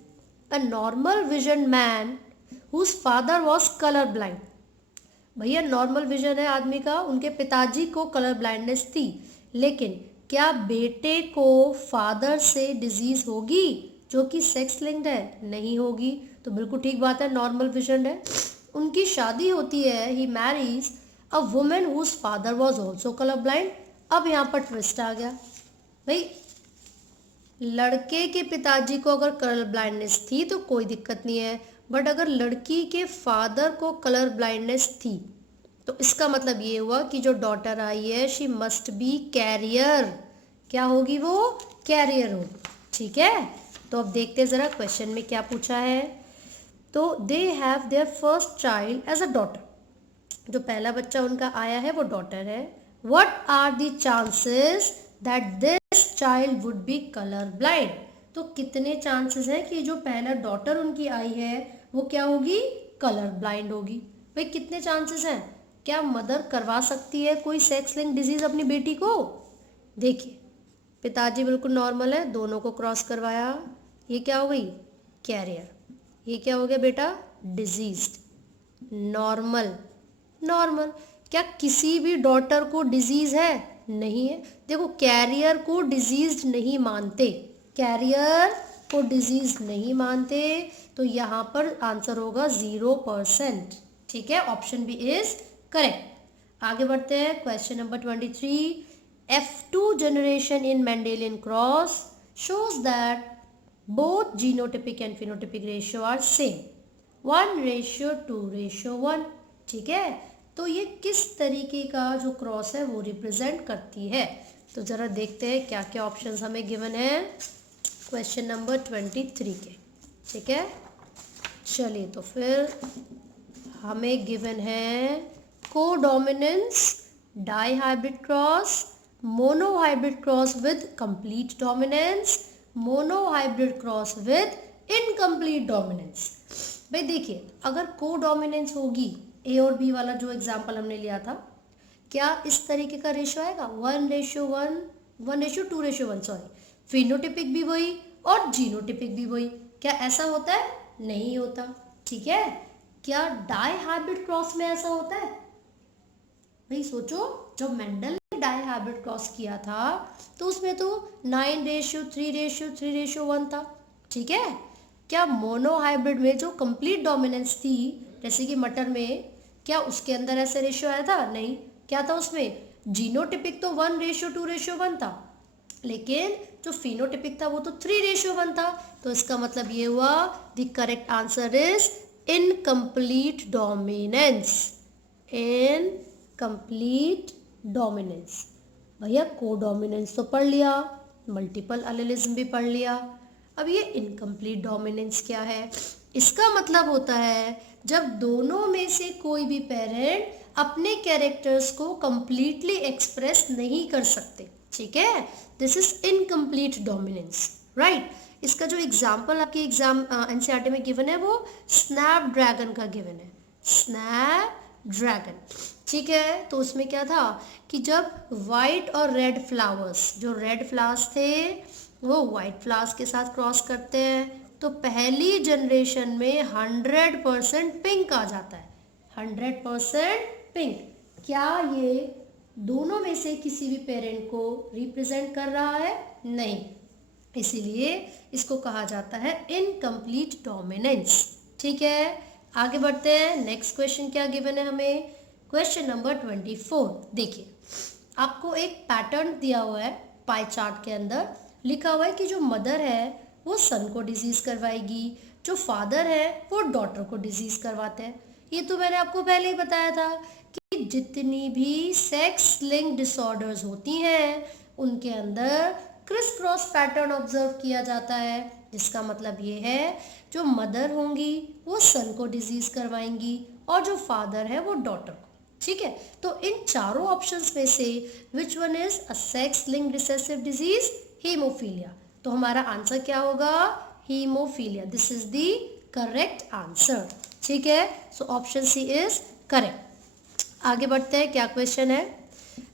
A normal vision man whose father was colour blind. भैया नॉर्मल विजन है आदमी का, उनके पिताजी को कलर ब्लाइंडनेस थी, लेकिन क्या बेटे को फादर से डिजीज होगी जो कि सेक्स लिंक्ड है? नहीं होगी। तो बिल्कुल ठीक बात है, नॉर्मल विजन है। उनकी शादी होती है, he marries a woman whose father was also colour blind. अब यहाँ पर ट्विस्ट आ गया भाई, लड़के के पिताजी को अगर कलर ब्लाइंडनेस थी तो कोई दिक्कत नहीं है, बट अगर लड़की के फादर को कलर ब्लाइंडनेस थी तो इसका मतलब ये हुआ कि जो डॉटर आई है शी मस्ट बी कैरियर। क्या होगी वो? कैरियर होगी। ठीक है, तो अब देखते ज़रा क्वेश्चन में क्या पूछा है। तो they have their first child as a daughter. जो पहला बच्चा उनका आया है वो डॉटर है। What are the chances that this child would be colour blind? तो कितने चांसेस हैं कि जो पहला डॉटर उनकी आई है वो क्या होगी? कलर ब्लाइंड होगी। भाई कितने चांसेस हैं? क्या मदर करवा सकती है कोई सेक्स लिंक डिजीज अपनी बेटी को? देखिए, पिताजी बिल्कुल नॉर्मल है, दोनों को क्रॉस करवाया, ये क्या हो गई? कैरियर। ये क्या हो गया बेटा? डिजीज्ड। Normal normal. क्या किसी भी डॉटर को डिजीज है? नहीं है। देखो, कैरियर को डिजीज नहीं मानते, कैरियर को डिजीज नहीं मानते, तो यहाँ पर आंसर होगा 0%। ठीक है, ऑप्शन बी इज करेक्ट। आगे बढ़ते हैं, question number 23। F2 generation in Mendelian cross shows that both genotypic and phenotypic ratio are same, 1:2:1। ठीक है, तो ये किस तरीके का जो क्रॉस है वो रिप्रेजेंट करती है? तो ज़रा देखते हैं क्या क्या ऑप्शंस हमें गिवन है क्वेश्चन नंबर 23 के। ठीक है, चलिए तो फिर हमें गिवन है codominance, dihybrid cross, monohybrid cross with complete dominance, monohybrid cross with incomplete dominance. भाई देखिए, अगर कोडोमिनेंस होगी, ए और बी वाला जो एग्जाम्पल हमने लिया था, क्या इस तरीके का रेशियो आएगा? 1:1, 1:2:1, सॉरी। फिनोटिपिक भी वही और जीनोटिपिक भी वही, क्या ऐसा होता है? नहीं होता। ठीक है, क्या डाई हाइब्रिड क्रॉस में ऐसा होता है? भाई सोचो, जब मेंडल ने डाई हाइब्रिड क्रॉस किया था तो उसमें तो 9:3:3:1 था। ठीक है, क्या मोनो हाइब्रिड में जो कंप्लीट डोमिनेंस थी, जैसे कि मटर में, क्या उसके अंदर ऐसे रेशियो आया था? नहीं। क्या था उसमें? जीनोटिपिक तो 1:2:1 था, लेकिन जो फिनोटिपिक था वो तो 3:1 था। तो इसका मतलब ये हुआ the correct answer is incomplete dominance. Incomplete dominance. भैया कोडोमिनेंस तो पढ़ लिया, मल्टीपल एलेलिज्म भी पढ़ लिया, अब ये इनकम्प्लीट डोमिनेंस क्या है? इसका मतलब होता है जब दोनों में से कोई भी पेरेंट अपने कैरेक्टर्स को कंप्लीटली एक्सप्रेस नहीं कर सकते। ठीक है, this is incomplete dominance, right. इसका जो एग्जाम्पल आपके एग्जाम एनसीईआरटी में गिवन है वो स्नैपड्रैगन का गिवन है, स्नैपड्रैगन। ठीक है, तो उसमें क्या था कि जब वाइट और रेड फ्लावर्स, जो रेड फ्लावर्स थे वो वाइट फ्लावर्स के साथ क्रॉस करते हैं तो पहली जनरेशन में 100% पिंक आ जाता है, 100% पिंक। क्या ये दोनों में से किसी भी पेरेंट को रिप्रेजेंट कर रहा है? नहीं, इसीलिए इसको कहा जाता है इनकम्प्लीट डोमिनेंस। ठीक है, आगे बढ़ते हैं। नेक्स्ट क्वेश्चन क्या गिवन है हमें? Question number 24। देखिए, आपको एक पैटर्न दिया हुआ है पाई चार्ट के अंदर, लिखा हुआ है कि जो मदर है वो सन को डिजीज करवाएगी, जो फादर है वो डॉटर को डिजीज करवाते हैं। ये तो मैंने आपको पहले ही बताया था कि जितनी भी सेक्स लिंक डिसऑर्डर्स होती हैं उनके अंदर क्रिस क्रॉस पैटर्न ऑब्जर्व किया जाता है, जिसका मतलब ये है जो मदर होंगी वो सन को डिजीज करवाएंगी और जो फादर है वो डॉटर को। ठीक है, तो इन चारों ऑप्शंस में से which one is a sex link recessive disease? Haemophilia. तो हमारा आंसर क्या होगा? Haemophilia. This is the correct answer. ठीक है, so option C is correct. आगे बढ़ते हैं, क्या क्वेश्चन है?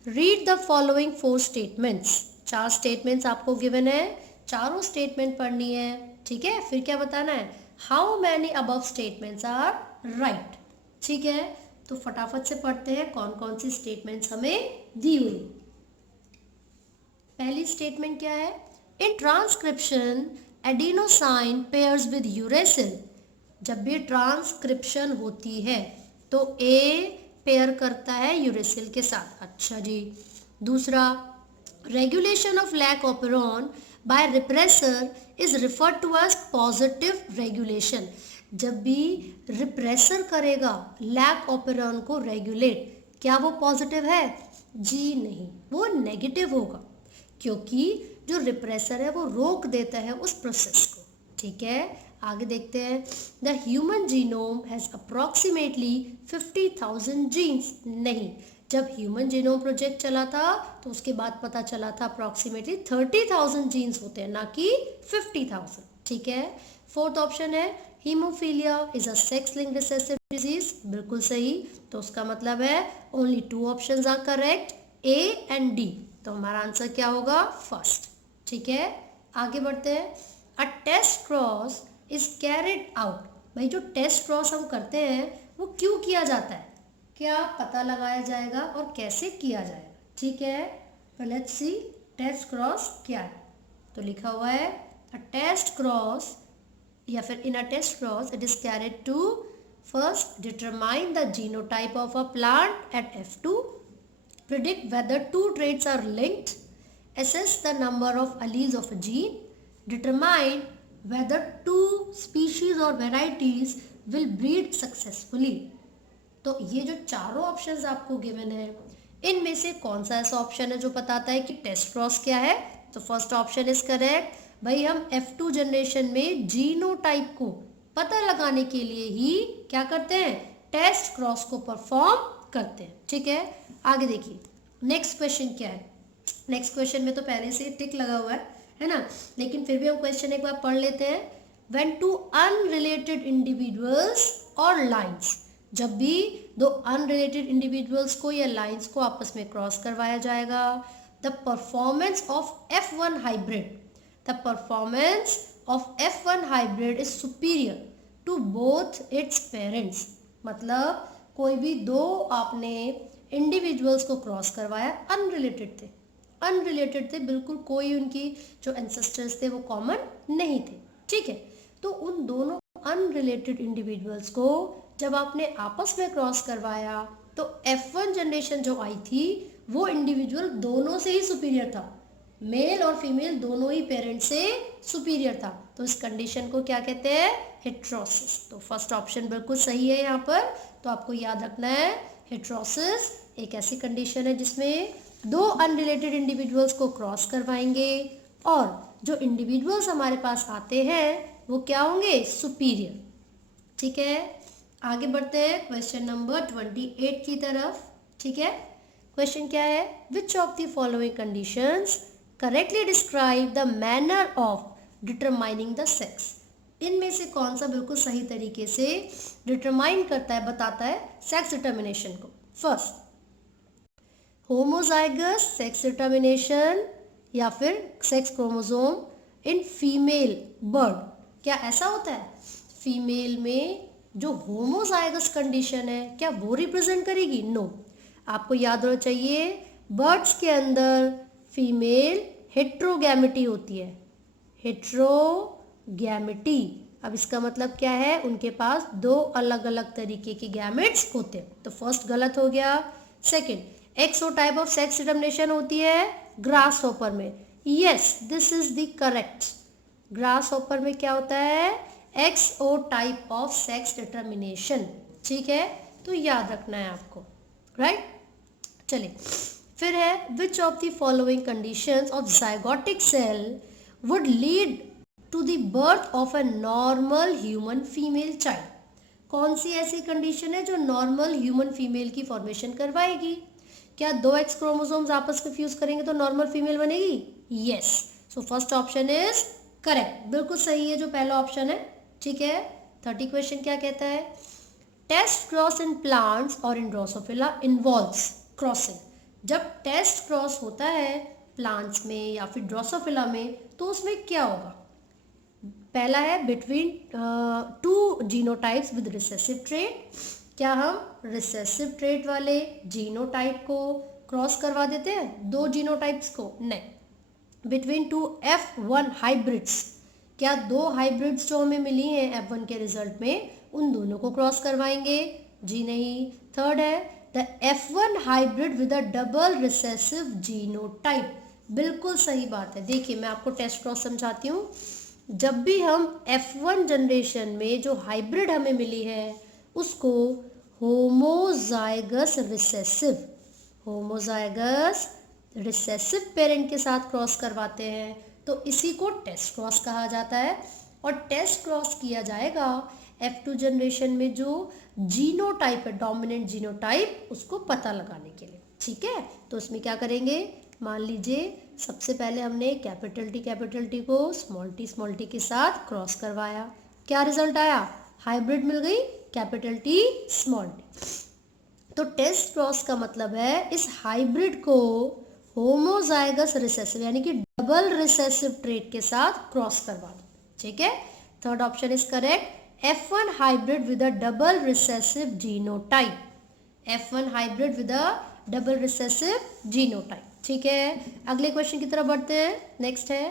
Read the following 4 statements. 4 statements आपको गिवन है, चारों स्टेटमेंट पढ़नी है, ठीक है। फिर क्या बताना है? How many above statements are right, ठीक है। तो फटाफट से पढ़ते हैं कौन कौन सी स्टेटमेंट्स हमें दी हुई। पहली स्टेटमेंट क्या है? In transcription adenosine pairs with uracil. जब भी ट्रांसक्रिप्शन होती है तो ए पेयर करता है यूरेसिल के साथ। अच्छा जी। दूसरा, regulation of lac operon by repressor is referred to as positive regulation. जब भी रिप्रेसर करेगा लैक ऑपरॉन को रेगुलेट, क्या वो पॉजिटिव है? जी नहीं, वो नेगेटिव होगा, क्योंकि जो रिप्रेसर है वो रोक देता है उस प्रोसेस को, ठीक है। आगे देखते हैं। The human genome has approximately 50,000 genes. नहीं, जब ह्यूमन जीनोम प्रोजेक्ट चला था तो उसके बाद पता चला था अप्रॉक्सीमेटली 30,000 जीन्स होते हैं, ना कि 50,000, ठीक है। फोर्थ ऑप्शन है haemophilia is a sex linked recessive disease. बिल्कुल सही। तो उसका मतलब है only 2 options are correct, A and D. तो हमारा आंसर क्या होगा? फर्स्ट, ठीक है। आगे बढ़ते हैं। A test cross is carried out. भाई जो टेस्ट क्रॉस हम करते हैं वो क्यों किया जाता है? क्या पता लगाया जाएगा और कैसे किया जाएगा, ठीक है। तो लेट्स सी टेस्ट क्रॉस क्या है। तो लिखा हुआ है अ टेस्ट क्रॉस, या फिर in a test cross it is carried to first determine the genotype of a plant at F2, predict whether 2 traits are linked, assess the number of alleles of a gene, determine whether 2 species or varieties will breed successfully। तो ये जो चारों options आपको given है, इनमें से कौन सा ऐसा ऑप्शन है जो बताता है कि टेस्ट क्रॉस क्या है? तो फर्स्ट ऑप्शन इज करेक्ट। भाई हम F2 जनरेशन में जीनोटाइप को पता लगाने के लिए ही क्या करते हैं? टेस्ट क्रॉस को परफॉर्म करते हैं, ठीक है। आगे देखिए नेक्स्ट क्वेश्चन क्या है। नेक्स्ट क्वेश्चन में तो पहले से टिक लगा हुआ है ना, लेकिन फिर भी हम क्वेश्चन एक बार पढ़ लेते हैं। व्हेन टू अनरिलेटेड इंडिविजुअल्स और लाइंस, जब भी 2 अनरिलेटेड इंडिविजुअल्स को या लाइंस को आपस में क्रॉस करवाया जाएगा, the performance of F1 hybrid, the performance of F1 hybrid is superior to both its parents. मतलब कोई भी 2 आपने इंडिविजुअल्स को क्रॉस करवाया, अनरिलेटेड थे, बिल्कुल कोई उनकी जो एंसेस्टर्स थे वो कॉमन नहीं थे, ठीक है। तो उन दोनों अनरिलेटेड इंडिविजुअल्स को जब आपने आपस में क्रॉस करवाया तो F1 जनरेशन जो आई थी वो इंडिविजुअल दोनों से ही सुपीरियर था, मेल और फीमेल दोनों ही पेरेंट से सुपीरियर था। तो इस कंडीशन को क्या कहते हैं? हेट्रोसिस। तो फर्स्ट ऑप्शन बिल्कुल सही है यहाँ पर। तो आपको याद रखना है हेट्रोसिस एक ऐसी कंडीशन है जिसमें 2 अनरिलेटेड इंडिविजुअल्स को क्रॉस करवाएंगे और जो इंडिविजुअल्स हमारे पास आते हैं वो क्या होंगे? सुपीरियर, ठीक है। आगे बढ़ते हैं क्वेश्चन नंबर 28 की तरफ, ठीक है। क्वेश्चन क्या है? Which of the following conditions correctly describe the manner of determining the sex. इनमें से कौन सा बिल्कुल सही तरीके से डिटरमाइन करता है, बताता है सेक्स डिटर्मिनेशन को? फर्स्ट, होमोजाइगस सेक्स डिटर्मिनेशन या फिर sex chromosome in female bird. क्या ऐसा होता है? फीमेल में जो होमोजाइगस कंडीशन है क्या वो रिप्रेजेंट करेगी? नो। आपको याद होना चाहिए बर्ड्स के अंदर फीमेल हेट्रोगैमेटी होती है, हेट्रोगैमेटी। अब इसका मतलब क्या है? उनके पास 2 अलग अलग तरीके के गैमेट्स होते हैं। तो फर्स्ट गलत हो गया। Second, XO type of sex determination होती है ग्रास हॉपर में। Yes, this is the correct. Grasshopper में क्या होता है? XO type of sex determination, ठीक है। तो याद रखना है आपको, राइट। चलिए फिर है which of the following conditions of zygotic cell would lead to the birth of a normal human female child. कौन सी ऐसी कंडीशन है जो नॉर्मल ह्यूमन फीमेल की फॉर्मेशन करवाएगी? क्या 2 एक्स क्रोमोसोम्स आपस में फ्यूज करेंगे तो नॉर्मल फीमेल बनेगी? Yes. So first option is correct, बिल्कुल सही है जो पहला ऑप्शन है, ठीक है। 30 क्वेश्चन क्या कहता है? टेस्ट क्रॉस इन प्लांट्स और इन ड्रोसोफिला इन्वॉल्व्स क्रॉसिंग। जब टेस्ट क्रॉस होता है प्लांट्स में या फिर ड्रोसोफिला में तो उसमें क्या होगा? पहला है between two genotypes with recessive trait. क्या हम रिसेसिव ट्रेट वाले जीनोटाइप को क्रॉस करवा देते हैं दो जीनोटाइप्स को? नहीं। बिटवीन टू F1 हाइब्रिड्स, क्या दो हाइब्रिड्स जो हमें मिली हैं F1 के रिजल्ट में उन दोनों को क्रॉस करवाएंगे? जी नहीं। थर्ड है the F1 hybrid with a double recessive genotype. बिल्कुल सही बात है। देखिए मैं आपको टेस्ट क्रॉस समझाती हूँ। जब भी हम F1 जनरेशन में जो हाइब्रिड हमें मिली है उसको होमोजाइगस रिसेसिव पेरेंट के साथ क्रॉस करवाते हैं तो इसी को टेस्ट क्रॉस कहा जाता है। और टेस्ट क्रॉस किया जाएगा F2 जनरेशन में जो जीनोटाइप है, डोमिनेंट जीनोटाइप, उसको पता लगाने के लिए। ठीक है, तो उसमें क्या करेंगे? मान लीजिए सबसे पहले हमने कैपिटल टी को स्मॉल टी के साथ क्रॉस करवाया। क्या रिजल्ट आया? हाइब्रिड मिल गई कैपिटल टी स्मॉल टी। तो टेस्ट क्रॉस का मतलब है इस हाइब्रिड को होमोजाइगस रिसेसिव यानी कि डबल रिसेसिव ट्रेट के साथ क्रॉस करवा दो। ठीक है, third option is correct. F1 hybrid with a double recessive genotype. F1 hybrid with a double recessive genotype. ठीक है, अगले क्वेश्चन की तरफ बढ़ते हैं। नेक्स्ट है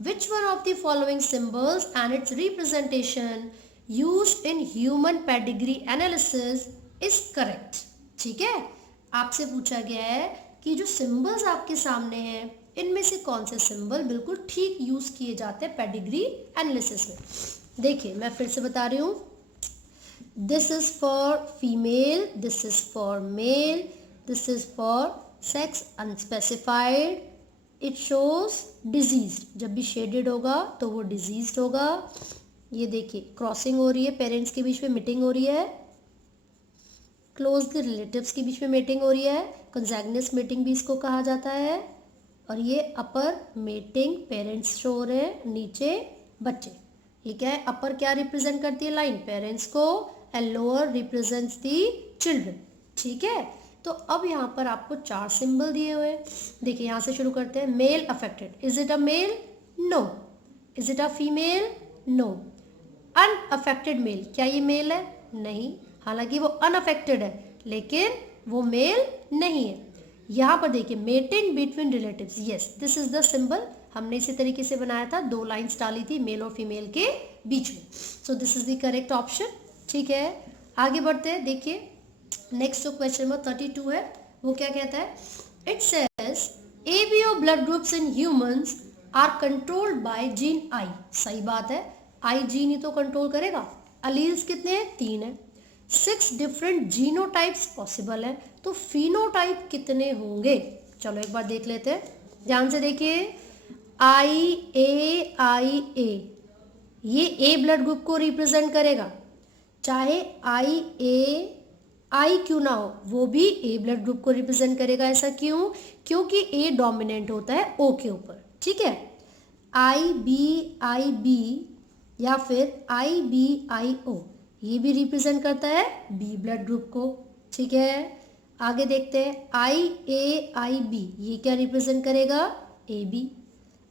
which one of the following symbols and it's representation used in human pedigree analysis is correct. ठीक है, आपसे पूछा गया है कि जो सिंबल्स आपके सामने हैं इनमें से कौन से सिंबल बिल्कुल ठीक यूज किए जाते हैं पेडिग्री एनालिसिस में। देखिए मैं फिर से बता रही हूँ, this is for female, this is for male, this is for sex unspecified, it shows disease. जब भी शेडेड होगा तो वो डिजीज्ड होगा। ये देखिए क्रॉसिंग हो रही है, पेरेंट्स के बीच में मीटिंग हो रही है, क्लोजली रिलेटिव्स के बीच में मीटिंग हो रही है, कंजैग्नस मीटिंग भी इसको कहा जाता है। और ये अपर मीटिंग पेरेंट्स शो हो रहे हैं, नीचे बच्चे। ये क्या है? अपर क्या रिप्रेजेंट करती है? लाइन पेरेंट्स को, and lower represents the children. ठीक है, तो अब यहाँ पर आपको चार सिंबल दिए हुए हैं। देखिए यहाँ से शुरू करते हैं। Male affected, is it a male? No. Is it a female? No. Unaffected male, क्या ये मेल है? नहीं। हालांकि वो अनअफेक्टेड है लेकिन वो मेल नहीं है। यहाँ पर देखिए mating between relatives, yes this is the symbol. हमने इसी तरीके से बनाया था, दो लाइंस डाली थी मेल और फीमेल के बीच में। सो this is the correct option. ठीक है, आगे बढ़ते हैं। देखिए नेक्स्ट जो क्वेश्चन नंबर 32 है वो क्या कहता है? It says ABO blood groups in humans are controlled by gene I. सही बात है, आई जीन ही तो कंट्रोल करेगा। अलील्स कितने हैं? 3 है। 6 डिफरेंट जीनोटाइप्स पॉसिबल है, तो फिनोटाइप कितने होंगे? चलो एक बार देख लेते हैं, ध्यान से देखिए। IA ये ए ब्लड ग्रुप को रिप्रेजेंट करेगा, चाहे आई क्यों ना हो वो भी ए ब्लड ग्रुप को रिप्रेजेंट करेगा। ऐसा क्यों? क्योंकि ए डोमिनेंट होता है ओ के ऊपर। ठीक है, IB या फिर IBIO ये भी रिप्रेजेंट करता है बी ब्लड ग्रुप को। ठीक है, आगे देखते हैं। IAIB ये क्या रिप्रेजेंट करेगा? AB।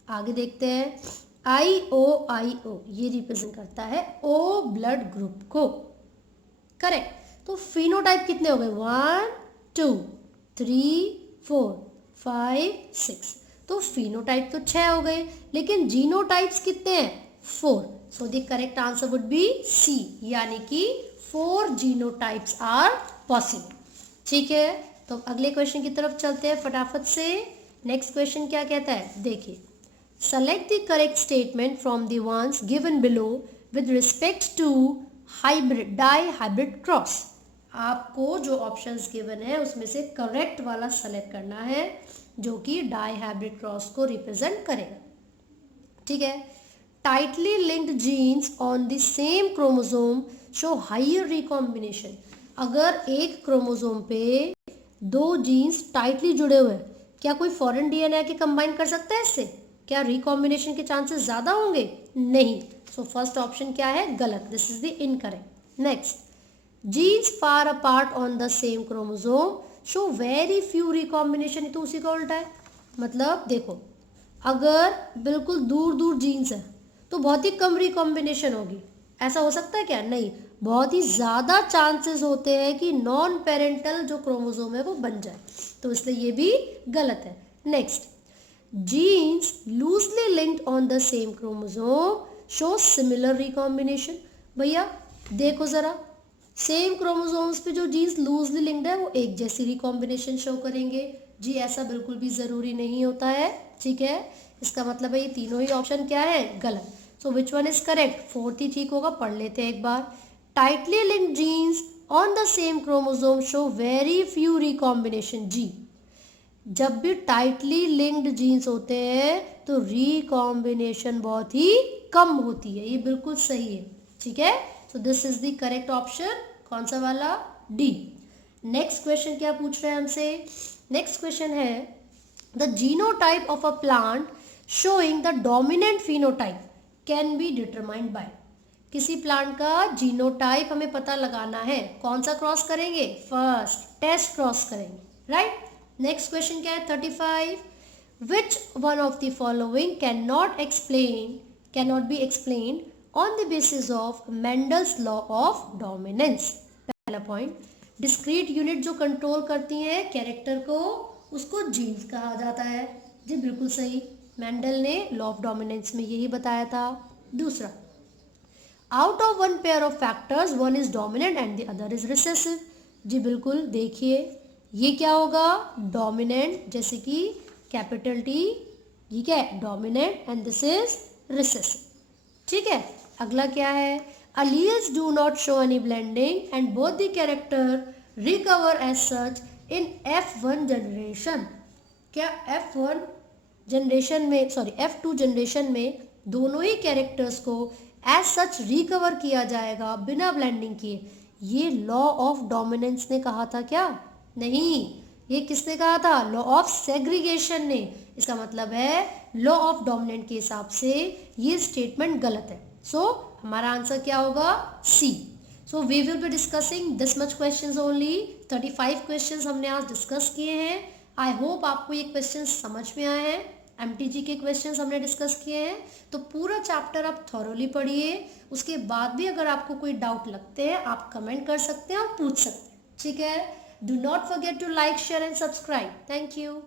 आगे देखते हैं IOIO ये रिप्रेजेंट करता है ओ ब्लड ग्रुप को। करेक्ट, तो फिनोटाइप कितने हो गए? 1 2 3 4 5 6। तो फिनोटाइप तो 6 हो गए, लेकिन जीनोटाइप्स कितने हैं? 4। So the correct answer would be C, यानी कि 4 जीनोटाइप्स आर पॉसिबल। ठीक है, तो अगले क्वेश्चन की तरफ चलते हैं फटाफट से। नेक्स्ट क्वेश्चन क्या कहता है? देखिए, select the correct statement from the ones given below with respect to hybrid dihybrid cross. आपको जो ऑप्शंस गिवन है उसमें से करेक्ट वाला सेलेक्ट करना है जो कि डाई हाइब्रिड क्रॉस को रिप्रेजेंट करेगा। ठीक है, tightly linked genes on the same chromosome show higher recombination. अगर एक क्रोमोसोम पे दो जीन्स टाइटली जुड़े हुए हैं, क्या कोई फॉरेन DNA के कंबाइन कर सकता है इससे? क्या रिकॉम्बिनेशन के चांसेस ज़्यादा होंगे? नहीं। सो फर्स्ट ऑप्शन क्या है? गलत, this is the incorrect. Next, genes far apart on the same chromosome show very few recombination, तो उसी का उल्टा है। मतलब देखो, अगर बिल्कुल दूर दूर जीन्स है तो बहुत ही कम रिकॉम्बिनेशन होगी, ऐसा हो सकता है क्या? नहीं, बहुत ही ज़्यादा चांसेस होते हैं कि नॉन पेरेंटल जो क्रोमोसोम है वो बन जाए, तो इसलिए ये भी गलत है। Next, genes loosely linked on the same chromosome show similar recombination. भैया देखो ज़रा, सेम क्रोमोसोम्स पे जो जीन्स लूजली लिंक्ड है वो एक जैसी रिकॉम्बिनेशन शो करेंगे। जी ऐसा बिल्कुल भी ज़रूरी नहीं होता है, ठीक है। इसका मतलब है ये तीनों ही ऑप्शन क्या है? गलत। So which one is correct? Fourth ही ठीक होगा, पढ़ लेते हैं एक बार। Tightly linked genes on the same chromosome show very few recombination. जी जब भी टाइटली लिंक्ड जीन्स होते हैं तो रिकॉम्बिनेशन बहुत ही कम होती है, ये बिल्कुल सही है, ठीक है। सो this is the correct option. कौन सा वाला? डी। नेक्स्ट क्वेश्चन क्या पूछ रहे हैं हमसे? नेक्स्ट क्वेश्चन है the genotype of a plant showing the dominant phenotype can be determined by. किसी प्लांट का जीनोटाइप हमें पता लगाना है, कौन सा क्रॉस करेंगे? फर्स्ट टेस्ट क्रॉस करेंगे, राइट। नेक्स्ट क्वेश्चन क्या है? 35, which one of the following cannot be explain on the basis of Mendel's law of dominance. पहला पॉइंट, डिस्क्रीट यूनिट जो कंट्रोल करती हैं कैरेक्टर को उसको जीन्स कहा जाता है। जी बिल्कुल सही, मेंडल ने लॉ ऑफ डोमिनेंस में यही बताया था। दूसरा, out of one pair of factors one is dominant and the other is recessive. जी बिल्कुल, देखिए ये क्या होगा? डोमिनेंट, जैसे कि कैपिटल टी, ये क्या है? Dominant, and this is recessive, ठीक है। अगला क्या है? alleles do not show any blending and both the character recover as such in F1 generation। क्या F1 जनरेशन में, सॉरी F2 जनरेशन में दोनों ही कैरेक्टर्स को एज सच रिकवर किया जाएगा बिना ब्लेंडिंग किए? ये लॉ ऑफ डोमिनेंस ने कहा था क्या? नहीं, ये किसने कहा था? लॉ ऑफ सेग्रीगेशन ने। इसका मतलब है लॉ ऑफ डोमिनेंट के हिसाब से ये स्टेटमेंट गलत है। सो हमारा आंसर क्या होगा? C. So we will be discussing this much questions only. 35 questions हमने आज डिस्कस किए हैं। आई होप आपको ये क्वेश्चन समझ में आए हैं। एमटीजी के क्वेश्चंस हमने डिस्कस किए हैं, तो पूरा चैप्टर आप थॉरोली पढ़िए। उसके बाद भी अगर आपको कोई डाउट लगते हैं आप कमेंट कर सकते हैं और पूछ सकते हैं, ठीक है। Do not forget to like, share and subscribe. Thank you.